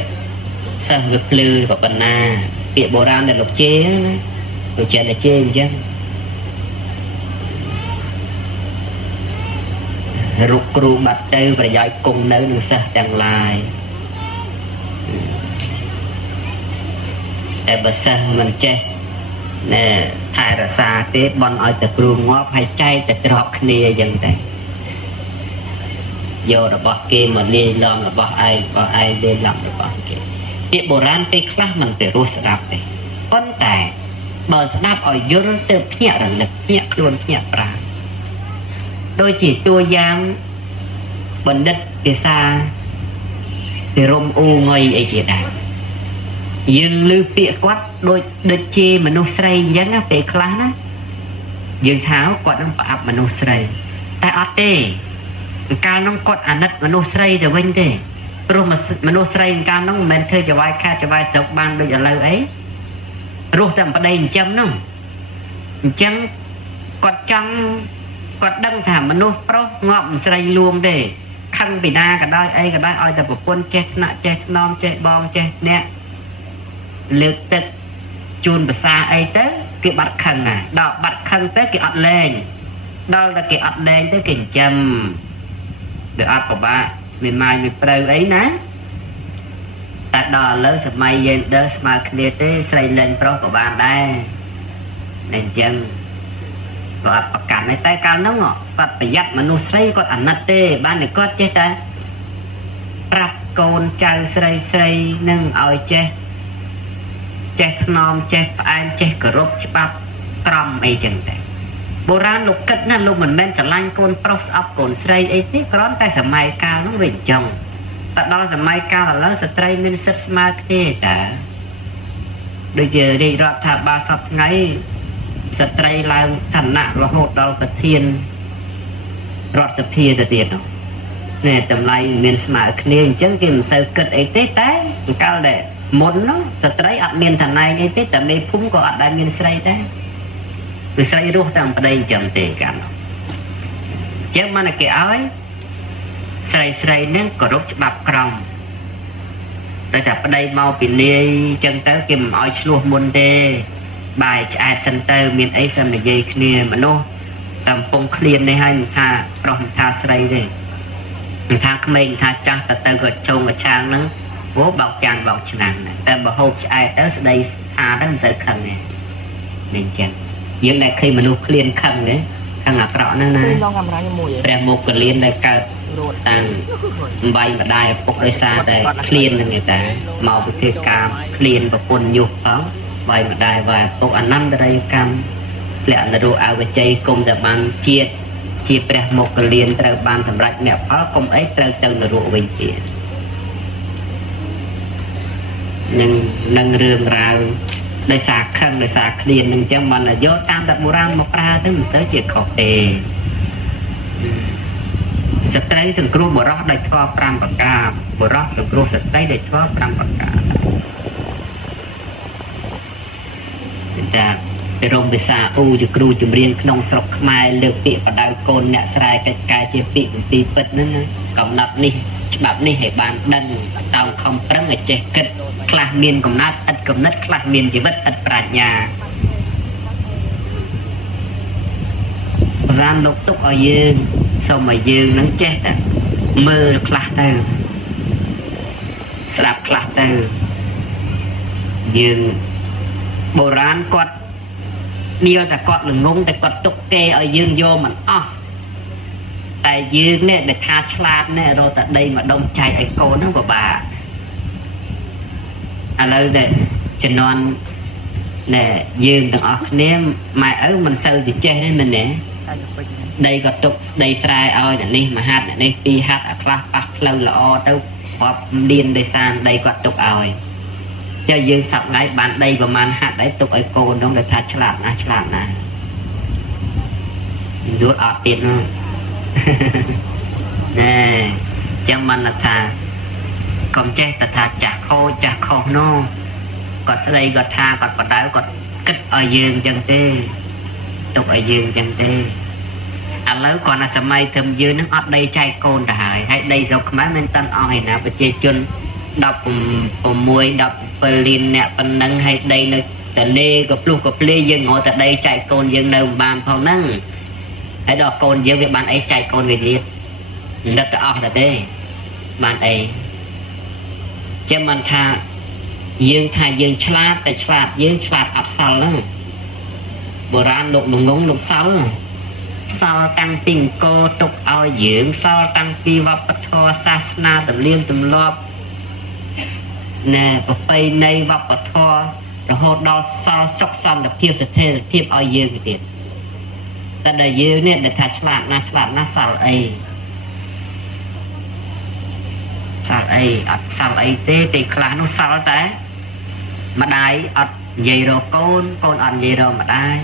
សិស្សវាភ្លឺប៉ុណ្ណាពាក្យបុរាណដែលលោកជេណាលោកចេះតែជេអញ្ចឹងរុកគ្រូបាត់ទៅប្រយោជន៍គង់នៅនឹងសិស្សទាំងឡាយតែបើសិស្សមិនចេះណែថែរក្សាទេបន់ឲ្យតែគ្រូងាប់ហើយចែកតែក្របគ្នាអញ្ចឹងតែយករបស់គេមកលាយឡំរបស់ឯងលាយឡំរបស់គេពាក្យបុរាណពេលខ្លះមិនទៅរស់ស្ដាប់ទេប៉ុន្តែបើស្ដាប់ឲ្យយល់ទៅភ្ញាក់រលឹកភ្ញាក់ខ្លួនភ្ញាក់ប្រាណដូចជាតួយ៉ាងបណ្ឌិតភាសាពីរំអ៊ូងុយអីជាដែរយើងឮពាក្យគាត់ដូចជាមនុស្សស្រីអញ្ចឹងណាពេលខ្លះណាយើងថាគាត់នឹងប្រអាប់មនុស្សស្រីតែអត់ទេកាលនោះគាត់អាណិតមនុស្សស្រីទៅវិញទេព្រោះមនុស្សស្រីកាលនោះមិនមែនធ្វើចវាយខាតចវាយស្រុកបានដូចឥឡូវអីរស់តែប្តីចិញ្ចឹមនោះអញ្ចឹងគាត់ដឹងថាមនុស្សប្រុសងាប់មិនស្រីលួងទេខឹងពីណាក៏ដោយអីក៏ដោយឲ្យតែប្រពន្ធចេះថ្នាក់ចេះថ្នមចេះបងចេះអ្នកលើកទឹកជូនភាសាអីទៅគេបាត់ខឹងណាដល់បាត់ខឹងទៅគេអត់លែងដល់តែគេអត់លែងទៅគេចិញ្ចឹមវាអត់ពិបាកវាម៉ាយវាប្រៅអីណាតែដល់ឥឡូវសម័យយើងដើរស្មើគ្នាទេស្រីលែងប្រុសក៏បានដែរអញ្ចឹងក៏អត់ប្រកាន់តែកាលនោះគាត់ប្រយ័ត្នមនុស្សស្រីគាត់អាណិតទេបានតែគាត់ចេះតែប្រាប់កូនចៅស្រីនឹងឲ្យចេះថ្នមចេះផ្អែមចេះគោរពច្បាប់ក្រមអីចឹងតែបុរាណលោកគិតណាលោកមិនមែនស្រឡាញ់កូនប្រុសស្អប់កូនស្រីអីទេគ្រាន់តែសម័យកាលនោះវាអញ្ចឹងតែដល់សម័យកាលឥឡូវស្ត្រីមានសិទ្ធិស្មើគ្នាតាដូចជារាជរដ្ឋាភិបាលសពថ្ងៃស្ត្រីឡើងឋានៈរហូតដល់ប្រធានរដ្ឋសភាទៅទៀតនោះនេះតម្លៃមានស្មើគ្នាអញ្ចឹងគេមិនសូវគិតអីទេតែកាលដែលមុននោះស្ត្រីអត់មានឋានៈអីទេតែមេភូមិក៏អត់ដែលមានស្រីដែរវាស្រីរស់តាមប្តីអញ្ចឹងទេកាលនោះអញ្ចឹងមិនគេឲ្យស្រីនឹងគោរពច្បាប់ក្រម តែតែប្តីមកពីនាយចឹងទៅគេមិនឲ្យឆ្លោះមុនទេបាយឆ្អែតសិនទៅមានអីសិននិយាយគ្នាមនុស្សតាមពងឃ្លាននេះហើយមិនថាប្រុសមិនថាស្រីទេមិនថាក្មេងថាចាស់ទៅក៏ជងអាចាងហ្នឹងអូបោកចានបោកឆ្នាំតែបើហូបឆ្អែតទៅស្ដីថាទៅមិនសូវខឹងទេនេះអញ្ចឹងយើងដែលឃើញមនុស្សឃ្លានខឹងទេខឹងអាក្រក់ហ្នឹងណាព្រះមុខកលៀនដែលកើតតាំងបាយម្ដាយឪពុកដោយសារតែឃ្លានហ្នឹងឯតាមកពីធ្វើការឃ្លានប្រពន្ធយុះផងបាយម្ដាយវាឪពុកអនន្តរិយកម្មលក្ខណៈរូអវជ័យគុំតែបានជាតិជាព្រះមុខកលៀនត្រូវបានសម្រេចមគ្គផលគុំអីត្រូវទៅនរកវិញទៀតនឹងរឿងរ៉ាវដោយសារខឹងដោយសារឃ្លាននឹងចឹងបានយកតាមតែបុរាណមកប្រើទៅមិនស្ទើរជាខុសទេស្ត្រីសង្គ្រោះបុរសដោយធម៌5ប្រការបុរសសង្គ្រោះស្ត្រីដោយធម៌5ប្រការតែទៅរំវិសាអ៊ូជាគ្រូចម្រៀងក្នុងស្រុកខ្មែរលើកពាក្យបដៅកូនអ្នកស្រែកិច្ចការជាពាក្យគម្ពីរពិតហ្នឹងកំណត់នេះច្បាប់នេះឲ្យបានដឹងតោងខំប្រឹងឲ្យចេះគិតខ្លះមានកំណត់ឥតកំណត់ខ្លះមានជីវិតឥតប្រាជ្ញារានលោកទុកឲ្យយើងសូមឲ្យយើងនឹងចេះតែមើលខ្លះទៅស្ដាប់ខ្លះទៅយើងបុរាណគាត់ដៀលតែគាត់ល្ងងតែគាត់ទុកគេឲ្យយើងយកមិនអស់តែយើងនេះដែលថាឆ្លាតនេះរកតែដីម្ដុំចែកឲ្យកូនហ្នឹងពិបាកឥឡូវដែលជំនាន់ដែលយើងទាំងអស់គ្នាម៉ែឪមិនសូវចេះទេមែនទេដីក៏ទុកដីស្រែឲ្យអ្នកនេះមួយហាត់អ្នកនេះពីរហាត់អាខ្លះប៉ះផ្លូវល្អទៅគាត់លៀនដោយសារដីគាត់ទុកឲ្យចាយើងសប្តាហ៍បានដីប្រហែលហាត់ដែរទុកឲ្យកូននោះដែលថាឆ្លាតណាស់យល់អត់ទៀតណែចាំមិនថាកុំចេះតែថាចាស់ខូចចាស់ខុសនោះគាត់ស្ដីគាត់ថាគាត់បដៅគាត់គិតឲ្យយើងអញ្ចឹងទេទុកឲ្យយើងអញ្ចឹងទេឥឡូវគាត់ណាសម័យធំយើងនឹងអត់ដីចែកកូនទៅហើយដីស្រុកខ្មែរមិនតាន់អស់ឯណាប្រជាជន16 17លានអ្នកប៉ុណ្ណឹងហើយដីនៅទន្លេក៏ភ្លុះក៏ភ្លេយើងងតែដីចែកកូនយើងនៅមិនបានផងហ្នឹងហើយដល់កូនយើងវាបានអីចែកកូនវាទៀតនឹកទៅអស់ទៅទេបានអីចាំមិនថាយើងឆ្លាតតែឆ្លាតយើងឆ្លាតអត់សល់ហ្នឹងបុរាណលោកល្ងងលោកសល់តាំងពីអង្គរទុកឲ្យយើងសល់តាំងពីវប្បធម៌សាសនាទំនៀមទម្លាប់ណែប្រពៃណីវប្បធម៌រហូតដល់សល់សុខសន្តិភាពស្ថិរភាពឲ្យយើងទៀតតែដល់យើងនេះដែលថាឆ្លាតណាស់សល់អីអត់សល់អីទេពេលខ្លះនោះសល់តែម្ដាយអត់និយាយរកកូនអត់និយាយរកម្ដាយ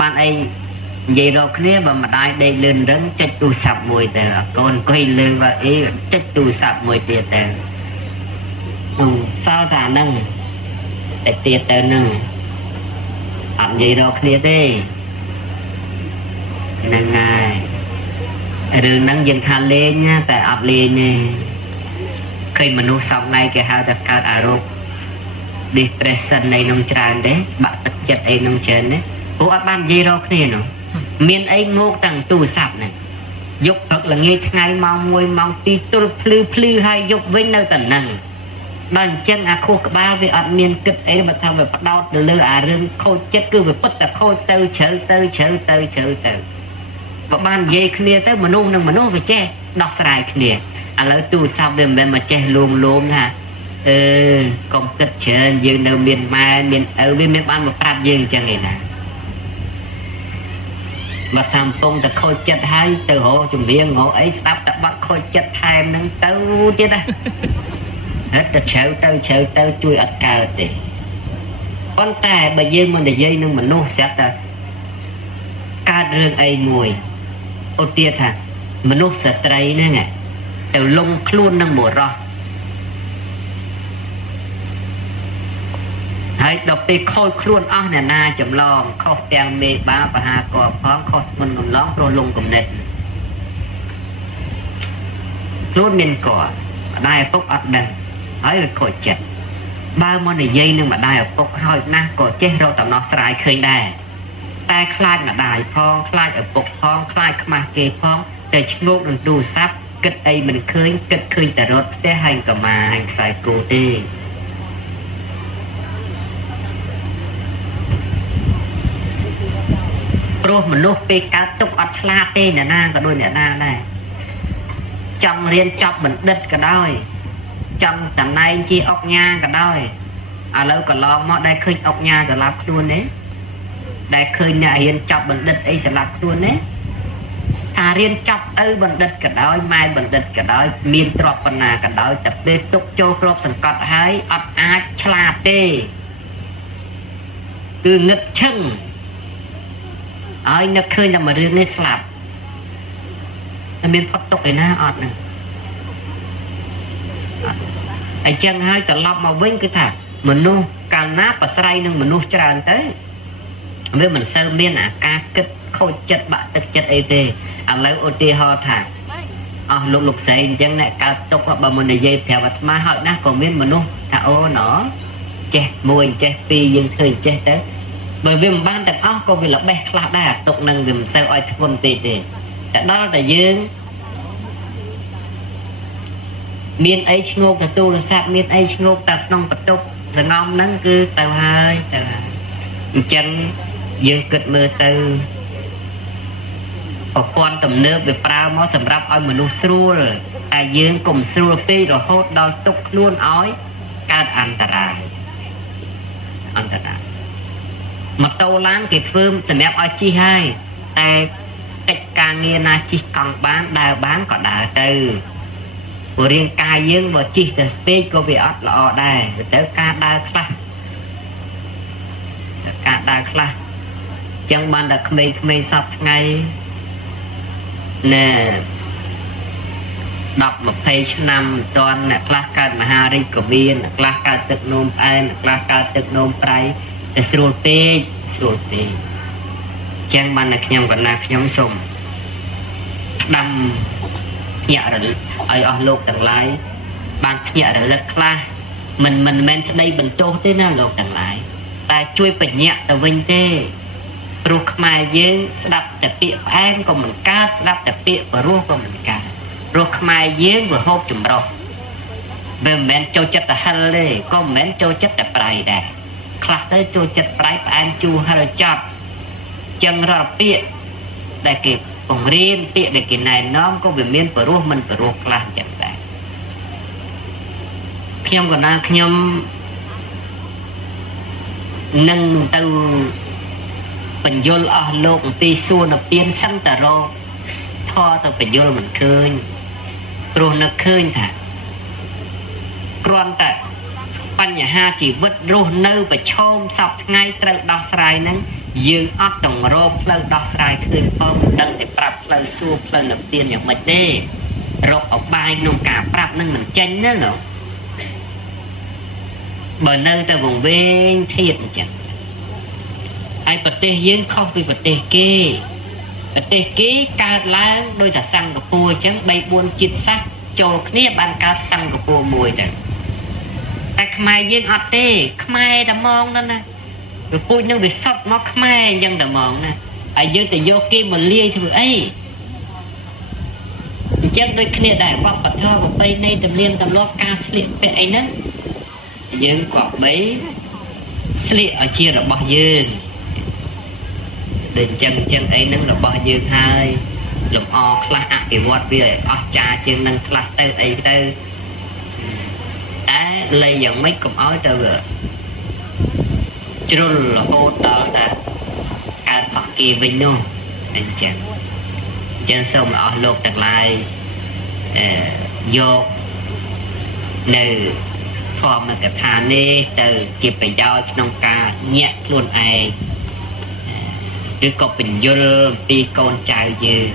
បានអីនិយាយរកគ្នាបើម្ដាយដេកលឿនរឹងចុចទូរស័ព្ទមួយទៅកូនអង្គុយលើว่าអីចុចទូរស័ព្ទមួយទៀតទៅសល់តែហ្នឹងតែទៀតទៅហ្នឹងអត់និយាយរកគ្នាទេហ្នឹងហើយរឿងហ្នឹងយើងថាលេងណាតែអត់លេងទេឃើញមនុស្សសពថ្ងៃគេហៅថាកើតអារោគ depression នៃក្នុងច្រើនទេបាក់ទឹកចិត្តអីក្នុងច្រើនទេព្រោះអត់បាននិយាយរកគ្នានោះមានអីងោកតាំងទូរស័ព្ទហ្នឹងយកព្រឹកល្ងាចថ្ងៃម៉ោង1ម៉ោង2ទល់ភ្លឺហើយយកវិញនៅតែហ្នឹងដល់អញ្ចឹងអាខួរក្បាលវាអត់មានគិតអីបើថាវាផ្ដោតទៅលើអារឿងខូចចិត្តគឺវាពិតតែខូចទៅជ្រៅទៅបើបាននិយាយគ្នាទៅមនុស្សនឹងមនុស្សវាចេះដោះស្រាយគ្នាឥឡូវទូរស័ព្ទវាមិនមែនមកចេះលួងថាកុំគិតច្រើនយើងនៅមានម៉ែមានឪវាមានបានមកប្រាប់យើងអញ្ចឹងឯណាបើថាកំពុងតែខូចចិត្តហើយទៅរកចម្រៀងរកអីស្ដាប់តែបាត់ខូចចិត្តថែមហ្នឹងទៅទៀតណាហិតតែជ្រៅទៅជួយអត់កើតទេប៉ុន្តែបើយើងមិននិយាយនឹងមនុស្សស្រាប់តែកើតរឿងអីមួយឧទាហរណ៍ថាមនុស្សស្ត្រីហ្នឹងទៅលងខ្លួននឹងបុរសហើយដល់ពេលខូចខ្លួនអស់អ្នកណាចម្លងខុសទាំងមេបាបហាកផងខុសមិនកំឡងព្រោះលងកំណត់ខ្លួនមានក ម្ដាយឪពុកអត់ដឹងហើយវាខូចចិត្តបើមកនិយាយនឹងម្ដាយឪពុកហើយណាស់ក៏ចេះរកដំណោះស្រាយឃើញដែរតែខ្លាចម្ដាយផងខ្លាចឪពុកផងខ្លាចខ្មាស់គេផងតែឈ្ងោកនឹងទូរស័ព្ទគិតអីមិនឃើញគិតឃើញតែរត់ផ្ទះហើយកម៉ាហើយខ្សែគោទេព្រោះមនុស្សពេលកើតទុកអត់ឆ្លាតទេអ្នកណាក៏ដូចអ្នកណាដែរចង់រៀនចប់បណ្ឌិតក៏ដោយចង់តំណែងជាអុកញ៉ាក៏ដោយឥឡូវកន្លងមកដែលឃើញអុកញ៉ាសម្លាប់ខ្លួនទេដែលឃើញអ្នករៀនចប់បណ្ឌិតអីសម្លាប់ខ្លួនទេថារៀនចប់ឪបណ្ឌិតក៏ដោយម៉ែបណ្ឌិតក៏ដោយមានទ្រព្យប៉ុណ្ណាក៏ដោយតែពេលទុកចូលគ្របសង្កត់ហើយអត់អាចឆ្លាតទេគឺងឹតឈឹងហើយនឹកឃើញតែមួយរឿងនេះស្លាប់តែមានផុតទុកឯណាអត់ហ្នឹងអញ្ចឹងហើយត្រឡប់មកវិញគឺថាមនុស្សកាលណាប្រស្រ័យនឹងមនុស្សច្រើនទៅវាមិនសូវមានអាការគិតខូចចិត្តបាក់ទឹកចិត្តអីទេឥឡូវឧទាហរណ៍ថាអស់លោកស្រីអញ្ចឹងអ្នកកើតទុកបើមិននិយាយប្រាប់អាត្មាហើយណាក៏មានមនុស្សថាអូណចេះមួយចេះពីរយើងឃើញចេះទៅបើវាមិនបានទាំងអស់ក៏វាល្បេះខ្លះដែរទុកនឹងវាមិនសូវឲ្យធ្ងន់ពេកទេតែដល់តែយើងមានអីឈ្ងោកទៅទូរស័ព្ទមានអីឈ្ងោកទៅក្នុងបន្ទប់សងំហ្នឹងគឺទៅហើយអញ្ចឹងយើងគិតមើលទៅប្រព័ន្ធទំនើបវាប្រើមកសម្រាប់ឲ្យមនុស្សស្រួលតែយើងកុំស្រួលពេករហូតដល់ទុកខ្លួនឲ្យកើតអន្តរាយម៉ូតូឡានគេធ្វើសម្រាប់ឲ្យជិះហើយតែកិច្ចការងារណាជិះកង់បានដើរបានក៏ដើរទៅព្រោះរាងកាយយើងបើជិះទៅពេកក៏វាអត់ល្អដែរទៅការដើរខ្លះចឹងបានតែក្មេងៗសពថ្ងៃណែ10-20 ឆ្នាំមិនទាន់អ្នកខ្លះកើតមហារាជកវីនអ្នកខ្លះកើតទឹកនោមផ្អែមអ្នកខ្លះកើតទឹកនោមប្រៃតែស្រួលពេកចឹងបានតែខ្ញុំកណាខ្ញុំសូមដាំភ្ញាក់រលឹកឲ្យអស់លោកទាំងឡាយបានភ្ញាក់រលឹកខ្លះមិនមែនស្ដីបន្ទោសទេណាលោកទាំងឡាយតែជួយបញ្ញាក់ទៅវិញទេព្រោះខ្មែរយើងស្ដាប់តែពាក្យផ្អែមក៏មិនកើតស្ដាប់តែពាក្យបរោះក៏មិនកើតព្រោះខ្មែរយើងវាហូបចម្រុះវាមិនមែនចូលចិត្តតែហិលទេក៏មិនមែនចូលចិត្តតែប្រៃដែរខ្លះទៅចូលចិត្តប្រៃផ្អែមជូរហិលចត់ចឹងរាល់ពាក្យដែលគេបង្រៀនពាក្យដែលគេណែនាំក៏វាមានបរោះមិនបរោះខ្លះចឹងដែរខ្ញុំក៏ណាខ្ញុំនឹងទៅបញ្យលអស់លោកអំពីសួរនៅពៀនសឹងតែរកធေါ်ទៅបញ្យលមិនឃើញព្រោះនឹកឃើញថាគ្រាន់តែបញ្ហាជីវិតរស់នៅប្រឈមសពថ្ងៃត្រូវដោះស្រាយហ្នឹងយើងអត់ទាំងរកផ្លូវដោះស្រាយឃើញផងមិនដឹងតែប្រាប់ផ្លូវសួរផ្លូវនៅពៀនយ៉ាងម៉េចទេរកអបាយក្នុងការប្រាប់នឹងមិនចេញណាលោកបើនៅតែវង្វេងធៀបអញ្ចឹងហើយប្រទេសយើងខុសពីប្រទេសគេកើតឡើងដោយតែសិង្ហបុរីអញ្ចឹង 3-4 ជាតិសាសន៍ចូលគ្នាបានកើតសិង្ហបុរីមួយទៅតែខ្មែរយើងអត់ទេខ្មែរតែហ្មងណាវាពូជនឹងវាសុតមកខ្មែរអញ្ចឹងតែហ្មងណាហើយយើងទៅយកគេមកលាយធ្វើអីអញ្ចឹងដូចគ្នាដែរវប្បធម៌ប្រពៃណីទំនៀមទម្លាប់ការស្លៀកពាក់អីហ្នឹងយើងក៏បីស្លៀកឲ្យជារបស់យើងដូចអញ្ចឹងអីហ្នឹងរបស់យើងហើយលំអខ្លះអភិវឌ្ឍវាឲ្យអស្ចារ្យជាងនឹងខ្លះទៅអីទៅតែលៃយ៉ាងម៉េចកុំឲ្យទៅជ្រុលរហូតដល់តែកើតបកគេវិញនោះអញ្ចឹងសូមអស់លោកទាំងឡាយយកនៅធម្មកថានេះទៅជាប្រយោជន៍ក្នុងការញាក់ខ្លួនឯងឬក៏បញ្យលអំពីកូនចៅយើង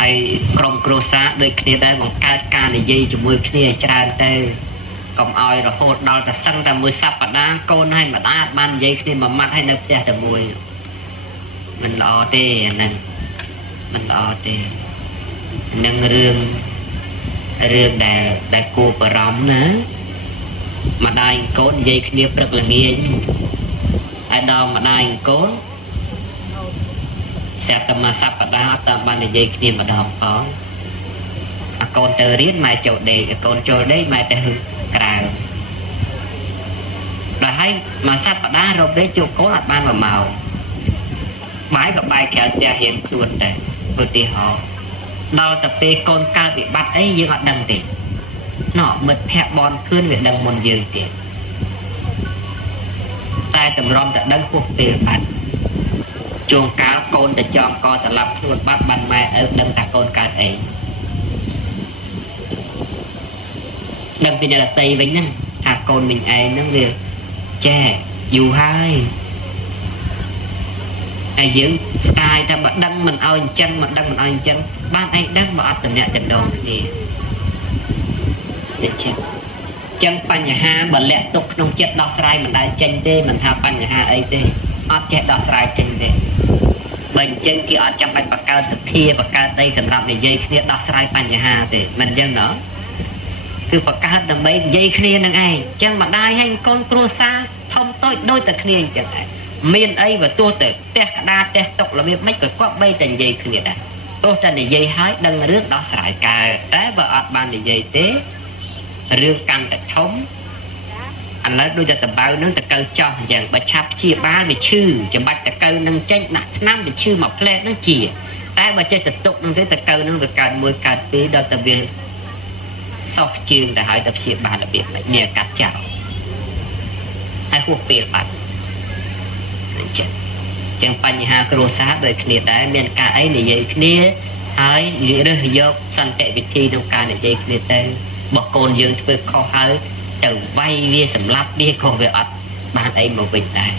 ហើយក្រុមគ្រួសារដូចគ្នាដែរបង្កើតការនិយាយជាមួយគ្នាច្រើនទៅកុំឲ្យរហូតដល់តែសឹងតែមួយសប្តាហ៍កូនឲ្យម្ដាយបាននិយាយគ្នាមួយម៉ាត់ឲ្យនៅផ្ទះតែមួយមិនល្អទេអាហ្នឹងមិនល្អទេនឹងរឿង រឿងដែលគួរបារម្ភណាម្ដាយកូននិយាយគ្នាព្រឹកល្ងាចហើយដល់ម្ដាយកូនស្រាប់តែមួយសប្តាហ៍អត់តាមបាននិយាយគ្នាម្ដងផងអាកូនទៅរៀនម៉ែចូលដេកអាកូនចូលដេកម៉ែទៅក្រៅដល់ហើយមួយសប្តាហ៍រកដេកជួបកូនអត់បាន1ម៉ោងបាយក៏បាយក្រៅផ្ទះរៀងខ្លួនដែរឧទាហរណ៍ដល់ទៅពេលកូនកើតវិបត្តិអីយើងអត់ដឹងទេណោះមិត្តភក្តិបនឃើញវាដឹងមុនយើងទៀតតែតម្រាំតែដឹងហួសពេលបាត់ជួងកាលកូនទៅចំកស្លាប់ខ្លួនបាត់បានម៉ែឪដឹងថាកូនកើតអីដឹងពីអ្នកដទៃវិញហ្នឹងថាកូនមិញឯងហ្នឹងវាចេះយូរហើយហើយយើងស្ដាយថាបើដឹងមិនឲ្យអញ្ចឹងមិនដឹងមិនឲ្យអញ្ចឹងបានឯងដឹងបើអត់តំណាក់ដណ្ដងគ្នាអញ្ចឹងបញ្ហាបើលាក់ទុកក្នុងចិត្តដោះស្រាយមិនដែលចេញទេមិនថាបញ្ហាអីទេអត់ចេះដោះស្រាយចេញទេបើអញ្ចឹងគេអត់ចាំបាច់បង្កើតសភាបង្កើតអីសម្រាប់និយាយគ្នាដោះស្រាយបញ្ហាទេមិនអញ្ចឹងណោះគឺបង្កើតដើម្បីនិយាយគ្នានឹងឯងអញ្ចឹងម្ដាយហើយកូនគ្រួសារធំតូចដូចតែគ្នាអញ្ចឹងឯងមានអីបើទោះទៅផ្ទះក្តារផ្ទះតុករបៀបម៉េចក៏គាត់បីតែនិយាយគ្នាដែរទោះតែនិយាយហើយដឹងរឿងដោះស្រាយកើតតែបើអត់បាននិយាយទេរឿងកាន់តែធំឥឡូវដូចតែតបៅនឹងតកៅចោះអញ្ចឹងបើឆាប់ព្យាបាលវាឈឺចាំបាច់តកៅនឹងចេញដាក់ថ្នាំវាឈឺមកផ្លែតនឹងជាតែបើចេះតែទុកនឹងទេតកៅនឹងវាកើតមួយកើតពីរដល់តែវាសោះជើងទៅហើយទៅព្យាបាលរបៀបនេះកាត់ចោលហើយហួសពេលបាត់អញ្ចឹងបញ្ហាគ្រួសារដូចគ្នាដែរមានការអីនិយាយគ្នាហើយរើសយកសន្តិវិធីក្នុងការនិយាយគ្នាទៅបើកូនយើងធ្វើខុសហើយទៅវាយវាសម្លាប់វាក៏វាអត់បានអីមកវិញដែរ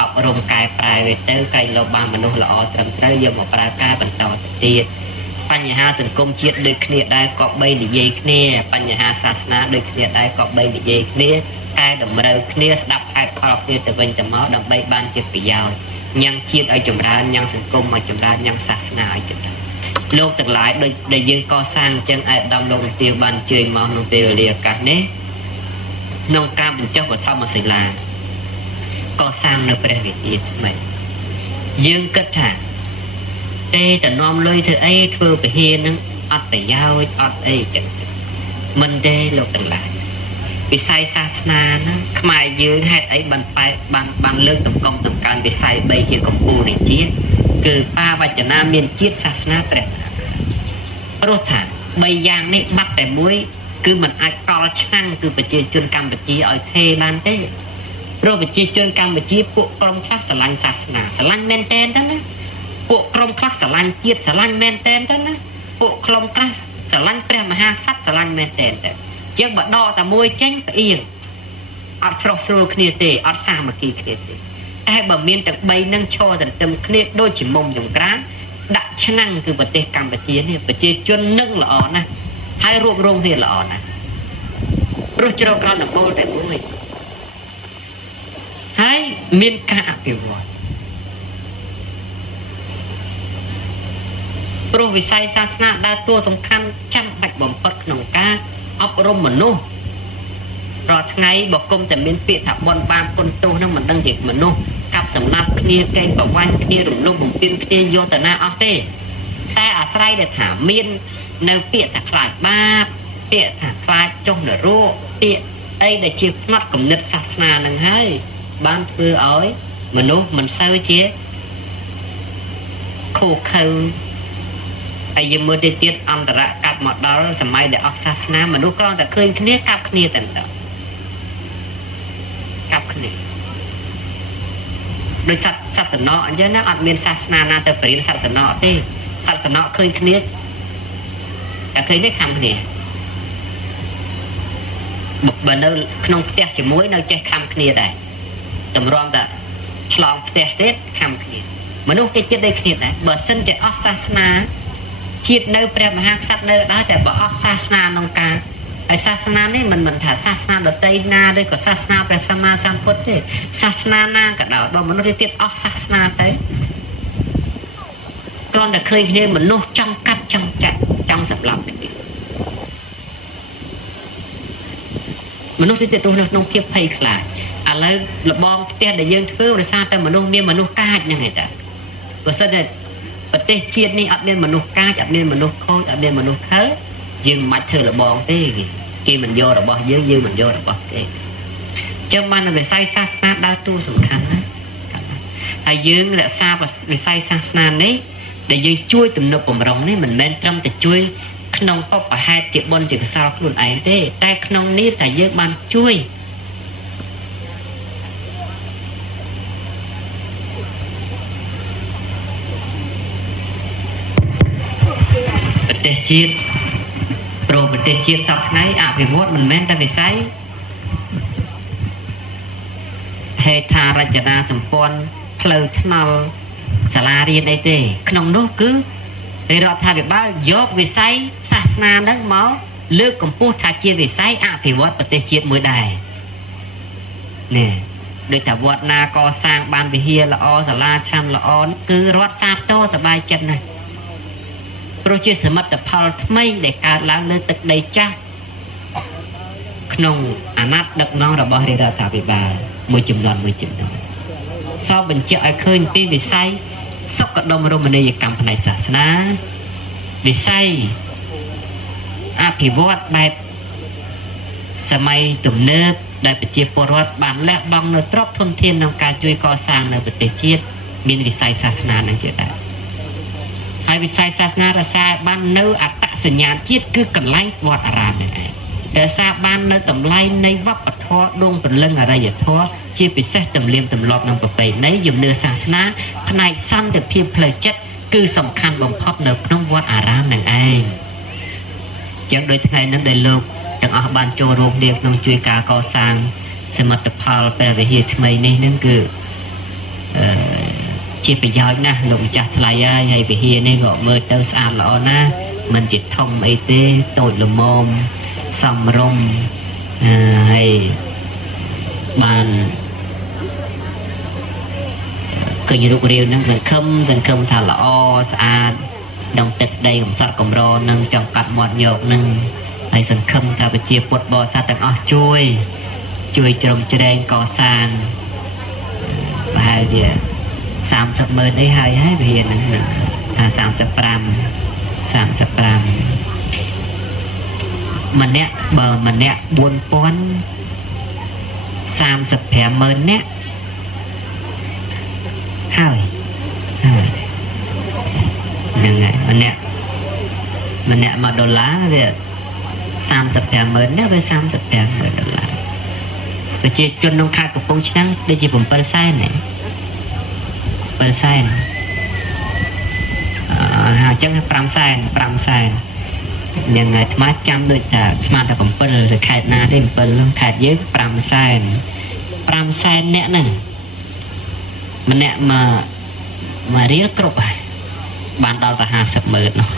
អប់រំកែប្រែវាទៅក្រែងលោកបានមនុស្សល្អត្រឹមត្រូវយកមកប្រើការបន្តទៅទៀតបញ្ហាសង្គមជាតិដូចគ្នាដែរក៏បីនិយាយគ្នាបញ្ហាសាសនាដូចគ្នាដែរក៏បីនិយាយគ្នាកែតម្រូវគ្នាស្ដាប់ហេតុផលគ្នាទៅវិញទៅមកដើម្បីបានជាប្រយោជន៍ញ៉ាំងជាតិឲ្យចម្រើនញ៉ាំងសង្គមឲ្យចម្រើនញ៉ាំងសាសនាឲ្យចម្រើនលោកទាំងឡាយដូចដែលយើងកសាងអញ្ចឹងឯកឧត្តមលោកនាយកបានជួយមកក្នុងពេលវេលាឱកាសនេះក្នុងការបញ្ចុះបឋមសិលាកសាងនៅព្រះវិហារថ្មីយើងគិតថាទេតំណំលុយធ្វើអីធ្វើវិហារនឹងអត់ប្រយោជន៍អត់អីចឹងមិនទេលោកទាំងឡាយវិស័យសាសនាណាខ្មែរយើងហេតុអីបានលើកតម្កុំតម្កើងវិស័យ3ជាកម្ពុជានៃជាតិគឺបាវចនាមានជាតិសាសនាព្រះព្រោះថា3យ៉ាងនេះបាត់តែមួយគឺมันអាចកល់ឆ្នាំងគឺប្រជាជនកម្ពុជាឲ្យថេបានទេព្រោះប្រជាជនកម្ពុជាពួកក្រុមខ្លះស្រឡាញ់សាសនាស្រឡាញ់មែនតែនទៅណាពួកក្រុមខ្លះស្រឡាញ់ជាតិស្រឡាញ់មែនតែនទៅណាពួកក្រុមខ្លះស្រឡាញ់ព្រះមហាក្សត្រស្រឡាញ់មែនតែនទៅយើងបើដកតែមួយចេញផ្អៀងអត់ស្រស់ស្រួលគ្នាទេអត់សាមគ្គីគ្នាទេតែបើមានទាំង3នឹងឈរទន្ទឹមគ្នាដូចជាមុំចង្ក្រានដាក់ឆ្នាំងគឺប្រទេសកម្ពុជានេះប្រជាជននឹងល្អណាស់ហើយរួបរวมគ្នាល្អណាស់ព្រោះជ្រកក្រោមដំបូលតែមួយហើយមានការអភិវឌ្ឍព្រោះវិស័យសាសនាដើរតួសំខាន់ចាំបាច់បំផុតក្នុងការអប់រំមនុស្សរាល់ថ្ងៃបើគុំតែមានពាក្យថាបនបានគុណទោសនឹងមិនដឹងជាមនុស្សកាប់សម្លាប់គ្នាកេងប្រវាញ់គ្នារំលោភបំពានគ្នាយកទៅណាអស់ទេតែអាស្រ័យដែលថាមាននៅពាក្យថាខ្លាចបាបពាក្យថាខ្លាចចុះនរកពាក្យអីដែលជាផ្នត់គំនិតសាសនានឹងហើយបានធ្វើឲ្យមនុស្សមិនសូវជាខូខើហើយយើងមើលទៅទៀតអន្តរកាប់មកដល់សម័យដែលអស់សាសនាមនុស្សគ្រាន់តែឃើញគ្នាកាប់គ្នាតែម្ដងកាប់គ្នាដោយសត្វតំណអញ្ចឹងណាអត់មានសាសនាណាទៅបរិញ្ញាសត្វតំណទេសត្វតំណឃើញគ្នាតែឃើញទេខំគ្នាបើនៅក្នុងផ្ទះជាមួយនៅចេះខំគ្នាដែរតម្រាំតែឆ្លងផ្ទះទៀតខំគ្នាមនុស្សគេចិត្តដូចគ្នាដែរបើសិនជាអស់សាសនាជាតិនៅព្រះមហាក្សត្រនៅដែរតែបើអស់សាសនាក្នុងការហើយសាសនានេះមិនថាសាសនាដទៃណាឬក៏សាសនាព្រះសម្មាសម្ពុទ្ធទេសាសនាណាក៏ដោយបើមនុស្សទៀតអស់សាសនាទៅគ្រាន់តែឃើញគ្នាមនុស្សចង់កាប់ចង់ចាក់ចង់សម្លាប់គ្នា មនុស្សទីទៅនៅក្នុងភាពភ័យខ្លាចឥឡូវលបងផ្ទះដែលយើងធ្វើដោយសារតែមនុស្សមានមនុស្សកាចហ្នឹងឯតាបើសិនតែប្រទេសជាតិនេះអត់មានមនុស្សកាចអត់មានមនុស្សខូចអត់មានមនុស្សខើយើងមិនបាច់ធ្វើលបងទេគេមិនយករបស់យើងមិនយករបស់គេចឹងបានវិស័យសាសនាដើរតួសំខាន់ណាស់ហើយយើងរក្សាវិស័យសាសនានេះដែលយើងជួយទំនុកបំរុងនេះមិនមែនត្រឹមតែជួយក្នុងបបហេតុជាបុណ្យជាកុសលខ្លួនឯងទេតែក្នុងនេះតែយើងបានជួយប្រទេសជាតិប្រទេសជាតិសពថ្ងៃអភិវឌ្ឍមិនមែនតែវិស័យហេដ្ឋារចនាសម្ព័ន្ធផ្លូវថ្នល់សាលារៀនអីទេក្នុងនោះគឺរដ្ឋាភិបាលយកវិស័យសាសនាហ្នឹងមកលើកកម្ពស់ថាជាវិស័យអភិវឌ្ឍប្រទេសជាតិមួយដែរនេះដូចថាវត្តណាកសាងបានវិហារល្អសាលាឆាន់ល្អគឺរដ្ឋសាទរសប្បាយចិត្តណាស់ព្រោះជាសមិទ្ធផលថ្មីដែលកើតឡើងលើទឹកដីចាស់ក្នុងអាណត្តិដឹកនាំរបស់រដ្ឋាភិបាលមួយចំនួនសពបញ្ជាក់ឲ្យឃើញពីវិស័យសុខដុមរមណីយកម្មផ្នែកសាសនាវិស័យអភិវឌ្ឍបែបសម័យទំនើបដែលប្រជាពលរដ្ឋបានលះបង់នៅទ្រព្យធនធានក្នុងការជួយកសាងនៅប្រទេសជាតិមានវិស័យសាសនានឹងជាដែរហើយវិស័យសាសនារក្សាបាននៅអត្តសញ្ញាណជាតិគឺកន្លែងវត្តអារាមនេះឯងរក្សាបាននៅតម្លៃនៃវប្បធម៌ដួងព្រលឹងអរិយធម៌ជាពិសេសទំនៀមទម្លាប់និងប្រពៃណីជំនឿសាសនាផ្នែកសន្តិភាពផ្លូវចិត្តគឺសំខាន់បំផុតនៅក្នុងវត្តអារាមនឹងឯងចឹងដោយថ្ងៃនេះដែលលោកទាំងអស់បានចូលរួមគ្នាក្នុងជួយការកសាងសមិទ្ធផលព្រះវិហារថ្មីនេះនឹងគឺជាប្រយោជន៍ណាស់លោកម្ចាស់ថ្លៃហើយវិហារនេះក៏មើលទៅស្អាតល្អណាស់មិនជាធំអីទេតូចល្មមសំរុំហើយបានឃើញរូបរាងនឹងសង្ឃឹមថាល្អស្អាតដងទឹកដីកំសត់កំរនឹងចង្កាត់មាត់ញោកនឹងហើយសង្ឃឹមថាប្រជាពុទ្ធបរិស័ទទាំងអស់ជួយជ្រោមជ្រែងកសាងប្រហែលជា30,000អីហើយវិហារហ្នឹង35ម្នាក់បើម្នាក់ 4,000 35,000នាក់ហើយហ្នឹងហើយម្នាក់$1វា35,000នាក់វា$35,000ប្រជាជនក្នុងខេត្តកំពង់ឆ្នាំងដូចជា7សែនណា7សែនអញ្ចឹង5សែនយ៉ាងណាអាត្មាចាំដូចថាស្មានតែ7ទៅខេត្តណាទេ7ខេត្តយើង5សែនអ្នកហ្នឹងម្នាក់មករៀលគ្រប់ហើយបានដល់តែ50,000នោះ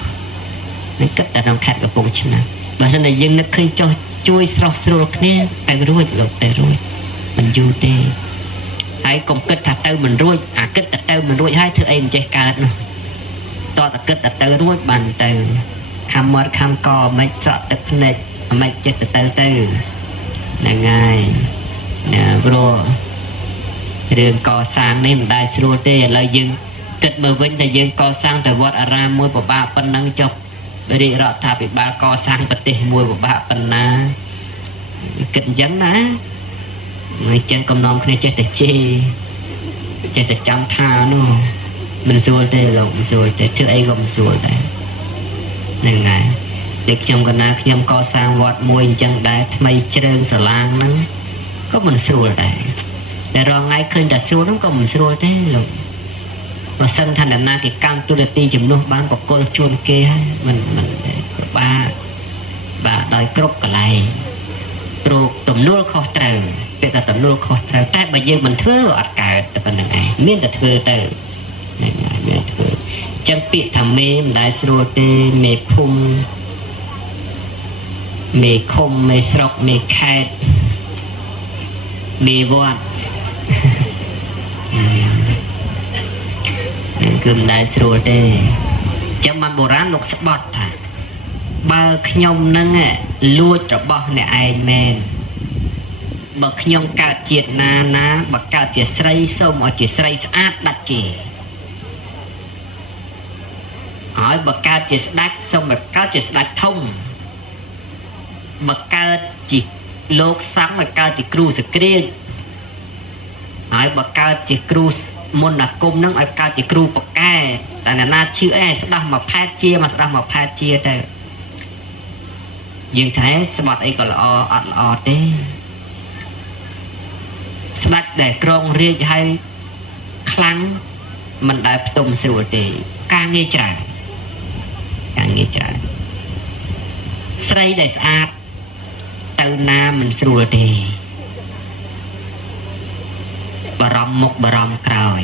នេះគិតតែក្នុងខេត្តកំពង់ឆ្នាំងបើមិនតែយើងនឹកឃើញចុះជួយស្រស់ស្រួលគ្នាតែរួចលោកតែរួចមិនយូរទេហើយកុំគិតថាទៅមិនរួចអាគិតតែទៅមិនរួចហើយធ្វើអីមិនចេះកើតនោះតតែគិតតែទៅរួចបានទៅខំមាត់ខំកមិនស្រក់ទឹកភ្នែកមិនចេះទៅហ្នឹងហើយណាព្រោះរឿងកសាងនេះមិនដែលស្រួលទេឥឡូវយើងគិតមើលវិញតែយើងកសាងតែវត្តអារាមមួយពិបាកប៉ុណ្ណឹងចុះរាជរដ្ឋាភិបាលកសាងប្រទេសមួយពិបាកប៉ុណ្ណាគិតអញ្ចឹងណាអញ្ចឹងកំណងគ្នាចេះតែជេរចេះតែចាំថានោះមិនស្រួលទេលោកមិនស្រួលទេធ្វើអីក៏មិនស្រួលដែរហ្នឹងហើយតែខ្ញុំកណាខ្ញុំកសាងវត្តមួយអញ្ចឹងដែរថ្មីជ្រើងសាឡាងហ្នឹងក៏មិនស្រួលដែរតែរងថ្ងៃឃើញតែស្រួលហ្នឹងក៏មិនស្រួលទេលោកបើសិនថាដំណើរគេកម្មទូរទីជំនួសបានបកគលជួនគេហើយមិនបាទដោយគ្រប់កន្លែងព្រោះទំនួលខុសត្រូវពាក្យថាទំនួលខុសត្រូវតែបើយើងមិនធ្វើអត់កើតតែប៉ុណ្្នឹងឯងមានតែធ្វើទៅហ្នឹងហើយមានធ្វើចឹងពាក្យថាមេមិនដែលស្រួលទេមេភូមិមេឃុំមេស្រុកមេខេត្តមេវត្តនឹងគឺមិនដែលស្រួលទេចឹងបានបុរាណលោកស្បត់ថាបើខ្ញុំនឹងលួចរបស់អ្នកឯងមែន បើខ្ញុំកើតជាតិណាបើកើតជាស្រីសូមឲ្យជាស្រីស្អាតដាច់គេហើយបើកើតជាស្ដេចសូមឲ្យកើតជាស្ដេចធំបើកើតជាលោកសង្ឃឲ្យកើតជាគ្រូសក្រាចហើយបើកើតជាគ្រូមន្តអាគមនឹងឲ្យកើតជាគ្រូបកែតែណាឈឺអីស្ដោះមកផែតជាមកស្ដោះមកផែតជាទៅយើងថាស្បត់អីក៏ល្អអត់ល្អទេស្ដេចដែលក្រងរាជឲ្យខ្លាំងមិនដែលផ្ទុំស្រួលទេការងារច្រើនស្រីដែលស្អាតទៅណាមិនស្រួលទេបារម្ភមុខបារម្ភក្រោយ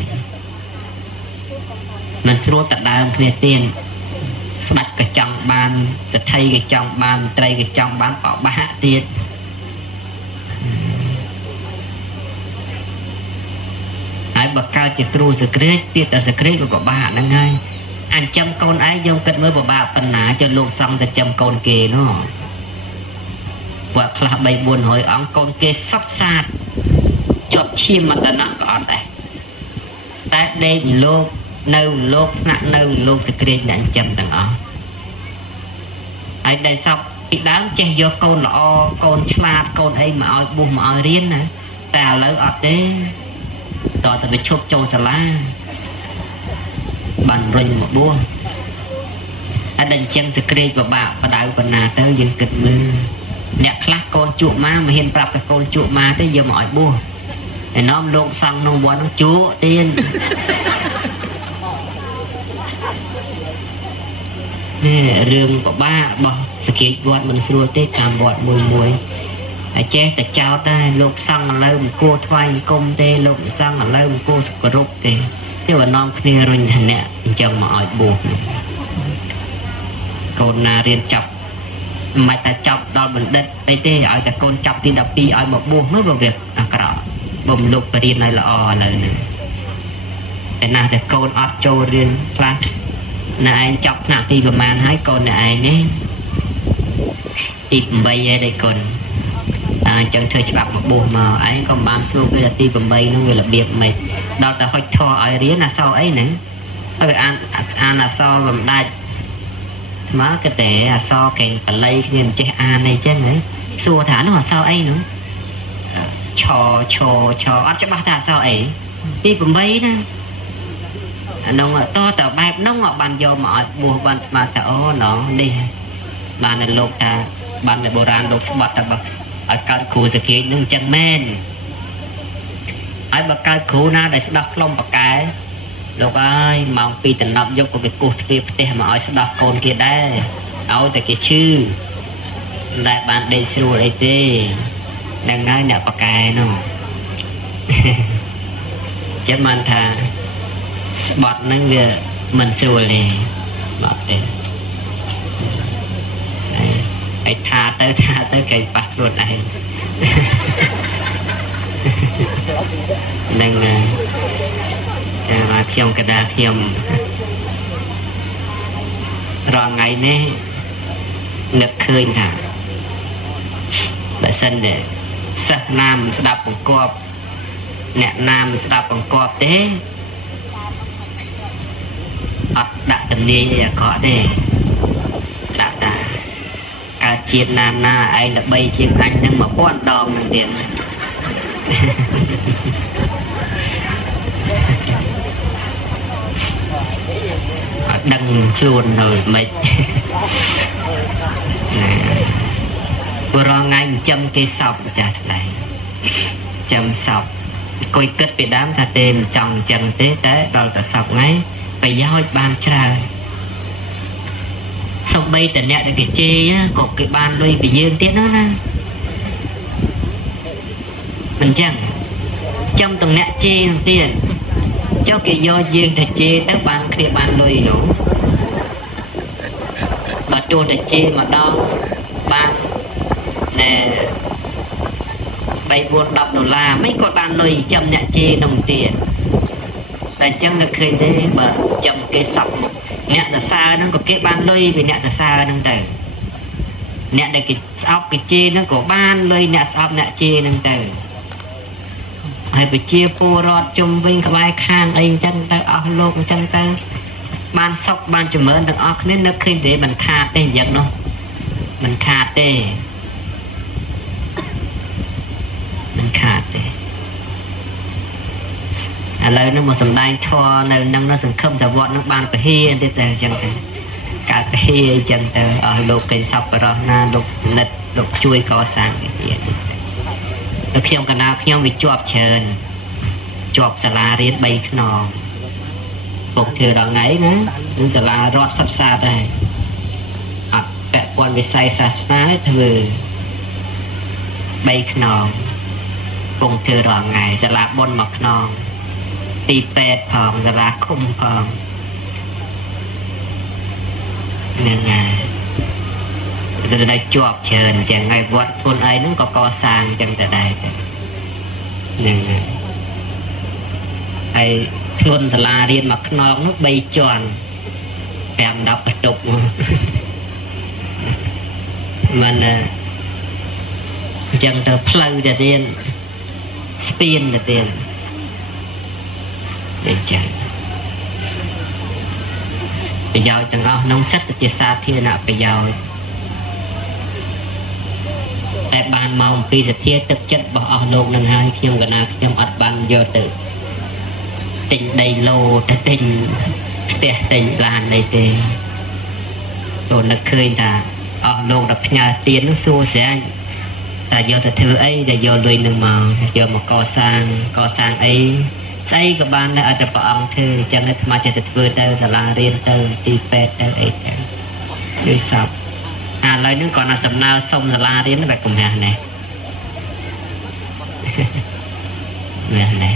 មិនស្រួលតែដើមគ្នាទៀតស្ដេចក៏ចង់បានសទ្ធិក៏ចង់បានមន្ត្រីក៏ចង់បានបបាក់ទៀតហើយបើកើតជាគ្រូសក្រាចទៀតតែសក្រាចក៏បបាក់ហ្នឹងហើយអញ្ចឹងកូនឯងយើងគិតមើលបបាក់ប៉ុណ្ណាចុះលោកសង្ឃទៅចាំកូនគេនោះគាត់ខ្លះ 3-400 អង្គកូនគេសុទ្ធសាធជាប់ឈាមមតនៈក៏អត់ដែរតែដេកលោកនៅលោកស្នាក់នៅលោកសក្រាចអ្នកចិញ្ចឹមទាំងអស់ហើយដែលសពពីដើមចេះយកកូនល្អកូនឆ្លាតកូនអីមកឲ្យបួសមកឲ្យរៀនណាតែឥឡូវអត់ទេតើទៅវាឈប់ចូលសាលាបានរុញមកបួសតែដល់អញ្ចឹងសក្រាចពិបាកបដៅបណ្ណាទៅយើងគិតមើលអ្នកខ្លះកូនជក់មកមិនហ៊ានប្រាប់តែកូនជក់មកទេយកមកឲ្យបួសឯណោមលោកសង្ឃក្នុងវត្តនឹងជក់ទៀតរឿងពិបាករបស់សក្រាចវត្តមិនស្រួលទេតាមវត្តមួយហើយចេះតែចោតដែរលោកសង្ឃឥឡូវមិនគួរថ្វាយអង្គមទេលោកសង្ឃឥឡូវមិនគួរគោរពទេទេវនាំគ្នារុញថាអ្នកអញ្ចឹងមកឲ្យបួសកូនណារៀនចាប់មិនតែចាប់ដល់បណ្ឌិតអីទេឲ្យតែកូនចាប់ទី12ឲ្យមកបួសមើលបើវាអាក្រក់បំលុបបរៀនឲ្យល្អឥឡូវនេះតែណាតែកូនអត់ចូលរៀនខ្លះអ្នកឯងចាប់ថ្នាក់ទីប្រមាណហើយកូនអ្នកឯងនេះទី8ឯងកូនអញ្ចឹងធ្វើច្បាប់មកបួសមកឯងក៏បានស្រួលវាទី8នោះវារបៀបមិនដល់តែហុចធေါ်ឲ្យរៀនអក្សរអីហ្នឹងហើយវាអានអក្សរបំដាច់មកក៏តែអក្សរកេងបល័យគ្នាមិនចេះអានអីចឹងហ៎សួរថានោះអក្សរអីនោះឆអត់ច្បាស់ថាអក្សរអីទី8ណាអានោះតតបែបនោះបានយកមកឲ្យបួសបានស្មានថាអូណោះនេះបានតែលោកថាបានតែបុរាណលោកស្បត់តែបើឲ្យកើតគ្រូសក្រាចនឹងអញ្ចឹងមែនហើយបើកើតគ្រូណាដែលស្ដោះខ្លុំបកែលោកអើយម៉ោង2តំណប់យកក៏ទៅគោះទ្វារផ្ទះមកឲ្យស្ដោះកូនគេដែរឲ្យតែគេឈឺតែបានដេកស្រួលអីទេនឹងហើយអ្នកបកែនោះចាំបានថាស្បត់ហ្នឹងវាមិនស្រួលទេអត់ទេហើយថាទៅគេប៉ះខ្លួនឯងនឹងចាមកខ្ញុំកដាខ្ញុំរងថ្ងៃនេះនឹកឃើញថាបើសិនតែសិស្សណាមស្ដាប់បង្គាប់អ្នកណាមស្ដាប់បង្គាប់ទេអត់ដាក់ទំនាយអីអាក្រក់ទេដាក់តាកើតជាតិណាឯងល្បីជាងអញនឹង1000ដងនឹងទៀតអត់ដឹងខ្លួននៅមិនព្រោះថ្ងៃចិញ្ចឹមគេសពចាស់ដែរចិញ្ចឹមសពគួយគិតពីដើមថាទេមិនចង់អញ្ចឹងទេតែដល់តែសពថ្ងៃប្រយោជន៍បានច្រើនសូម្បីតែអ្នកដែលគេជេរក៏គេបានលុយពីយើងទៀតហ្នឹងណាមិនចឹងចំតំអ្នកជេរហ្នឹងទៀតចុះគេយកយើងទៅជេរទៅបានគ្នាបានលុយនោះបើទោះតែជេរម្ដងបានតែ$3-4-10មិនក៏បានលុយចំអ្នកជេរនោះទៀតតែអញ្ចឹងគេឃើញទេបើចំគេសັບមកអ្នកសរសើរហ្នឹងក៏គេបានលុយពីអ្នកសរសើរហ្នឹងទៅអ្នកដែលគេស្អប់គេជេរហ្នឹងក៏បានលុយអ្នកស្អប់អ្នកជេរហ្នឹងទៅ ហើយបជាពលរដ្ឋជុំវិញក្បែរខាងអីចឹងទៅអស់លោកអញ្ចឹងទៅបានសុខបានចម្រើនទាំងអស់គ្នានឹកឃើញទេមិនខាតទេយ៉ាងនោះមិនខាតទេមិនខាតទេឥឡូវនេះមកសំដែងធម៌នៅនឹងសង្ឃឹមតែវត្តនឹងបានពហិទៀតតែអញ្ចឹងទៅកើតពហិអញ្ចឹងទៅអស់លោកកេញសពបរោះណាលោកនិតលោកជួយកសាងទៀតតែខ្ញុំកណ្ដាលខ្ញុំវាជាប់ច្រើនជាប់សាលារៀន3ខ្នងពុកធ្វើដល់ថ្ងៃណានឹងសាលារដ្ឋសិក្សាដែរអត់ពាក់ព័ន្ធវិស័យសាសនាធ្វើ3ខ្នងពុកធ្វើរាល់ថ្ងៃសាលាបុណ្យ1ខ្នងទីពេទ្យផងសាលាឃុំផងនឹងតែជាប់ច្រើនចឹងហើយវត្តខ្លួនឯងហ្នឹងក៏កសាងចឹងទៅដែរហ្នឹងហើយធ្ងន់សាលារៀន1ខ្នងនោះ3ជាន់5 10បន្ទប់មិនអញ្ចឹងទៅផ្លូវទៅទៀតស្ពានទៅទៀតអញ្ចឹងប្រយោជន៍ទាំងអស់ក្នុងសិទ្ធិជាសាធារណប្រយោជន៍តែបានមកអំពីសទ្ធាទឹកចិត្តរបស់អស់លោកនឹងហើយខ្ញុំកណាខ្ញុំអត់បានយកទៅទិញដីឡូទៅទិញផ្ទះទិញឡានអីទេចូលនឹកឃើញថាអស់លោកដល់ផ្ញើទៀននឹងសួរស្រាញតែយកទៅធ្វើអីតែយកលុយនឹងមកយកមកកសាងអីស្អីក៏បានដែរអត់តែព្រះអង្គធ្វើអញ្ចឹងអាត្មាចេះតែធ្វើទៅសាលារៀនទៅទីពេទ្យទៅអីទៅជួយសពឥឡូវនេះគាត់ណាសំណើសុំសាលារៀនបែបកំហះណែមែនទេ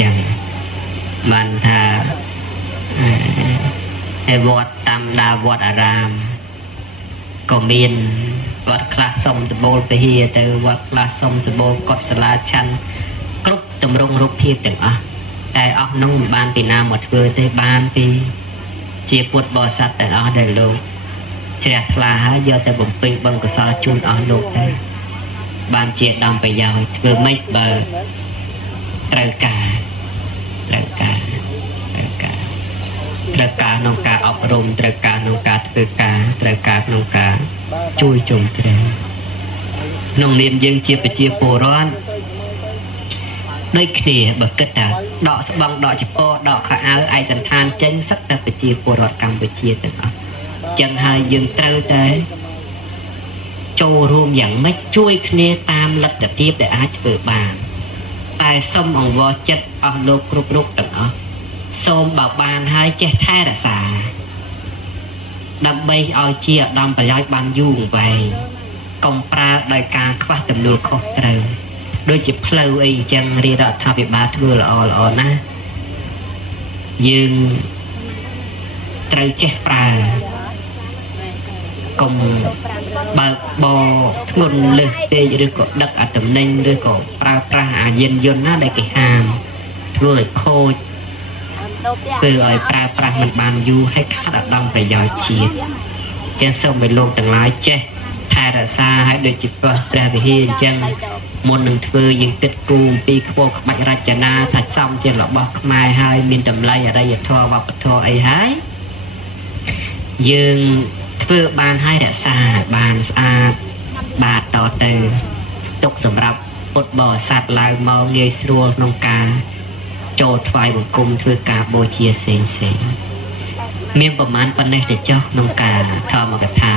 ចឹងបានថាឯវត្តតាមដាវត្តអារាមក៏មានវត្តខ្លះសុំដបូលពហិទៅវត្តខ្លះសុំដបូលកុដិសាលាឆាន់គ្រប់ទម្រង់រូបភាពទាំងអស់តែអស់នោះមិនបានពីណាមកធ្វើទេបានពីជាពុទ្ធបរិស័ទទាំងអស់ដែលលោកជ្រះថ្លាហើយយកទៅបំពេញបុណ្យកុសលជូនអស់លោកទៅបានជាដំប្រយោជន៍ធ្វើម៉េចបើត្រូវការក្នុងការអប់រំត្រូវការក្នុងការធ្វើការត្រូវការក្នុងការជួយជំរុញក្នុងនាមយើងជាប្រជាពលរដ្ឋដូចគ្នាបើគិតថាដកស្បង់ដកចពោដកខោអាវឯកសន្តានចេញសិតតែប្រជាពលរដ្ឋកម្ពុជាទាំងអស់ចឹងហើយយើងត្រូវតែចូលរួមយ៉ាងម៉េចជួយគ្នាតាមលទ្ធភាពដែលអាចធ្វើបានតែសូមអង្វរចិត្តអស់លោកគ្រប់រូបទាំងអស់សូមបើបានហើយចេះថែរក្សាដើម្បីឲ្យជាឧត្តមប្រយោជន៍បានយូរអង្វែងកុំប្រើដោយការខ្វះទំនួលខុសត្រូវដូចជាផ្លូវអីអញ្ចឹងរាជរដ្ឋាភិបាលធ្វើល្អណាស់យើងត្រូវចេះប្រើកុំបើកបរធ្ងន់លើសពេកឬក៏ដឹកអាតំណែងឬក៏ប្រើប្រាស់អាយានយន្តណាដែលគេហាមធ្វើឲ្យខូចធ្វើឲ្យប្រើប្រាស់មិនបានយូរហើយខាតឧត្តមប្រយោជន៍ជាតិចឹងសូមឲ្យលោកទាំងឡាយចេះថែរក្សាឲ្យដូចជាព្រះវិហារអញ្ចឹងមុននឹងធ្វើយើងគិតគូរអំពីខ្ពស់ក្បាច់រចនាថាសំជារបស់ខ្មែរហើយមានតម្លៃអរិយធម៌វប្បធម៌អីហើយយើងធ្វើបានហើយរក្សាបានស្អាតបាទតទៅទុកសម្រាប់ពុទ្ធបរិស័ទឡើងមកងាយស្រួលក្នុងការចូលថ្វាយបង្គំធ្វើការបូជាផ្សេងមានប្រមាណប៉ុណ្ណេះទៅចុះក្នុងការធម្មកថា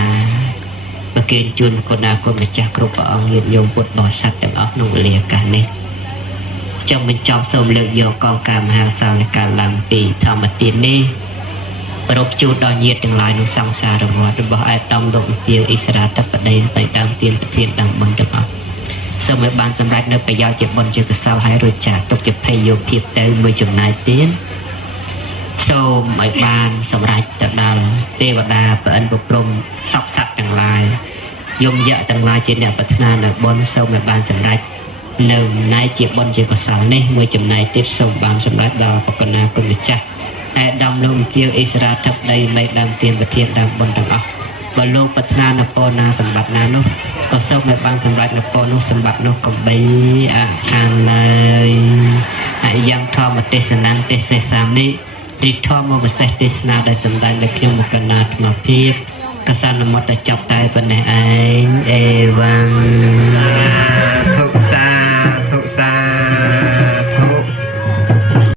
ប្រគេនជូនគុណគុណម្ចាស់គ្រប់ព្រះអង្គញាតិញោមពុទ្ធបរិស័ទទាំងអស់ក្នុងវេលាកាលនេះចង់បញ្ចប់សូមលើកយកកងការមហាសាលការឡើងពីធម្មទាននេះប្រពជូនដល់ញាតិទាំងឡាយក្នុងសង្សារវត្តរបស់ឯកឧត្តមលោកវិជាអិសរាធិបតីទៅដើមទានប្រធានដើមបុណ្យទាំងអស់សូមឲ្យបានសម្រេចនៅប្រយោជន៍ជាបុណ្យជាកុសលហើយរួចចាកទុកជាភ័យយោភាពទៅមួយចំណែកទៀតសូមឲ្យបានសម្រេចទៅដល់ទេវតាប្រអិនប្រព្រំសពសត្វទាំងឡាយយមយៈទាំងឡាយជាអ្នកប្រាថ្នានៅបុណ្យសូមឲ្យបានសម្រេចនៅណែជាបុណ្យជាកុសលនេះមួយចំណែកទៀតសូមបានសម្រេចដល់បកណាគុណម្ចាស់ឯកឧត្តមលោកវិជាអិសរាធិបតីមេដើមទានប្រធានដើមបុណ្យទាំងអស់បើលោកប្រាថ្នានៅពរណាសម្បត្តិណានោះ ก็សូមឲ្យបានសម្រាប់នៅពរនោះសម្បត្តិនោះកំបីអខានឡើយហើយយ៉ាងធម្មទេសនាងទេសសាមិទីធម្មវិសេសទេសនាដែលសម្ដែងនៅខ្ញុំមកកណាអាត្មាភាពកសានមតតែចាប់តែប៉ុណ្ណេះឯងអេវ៉ាំង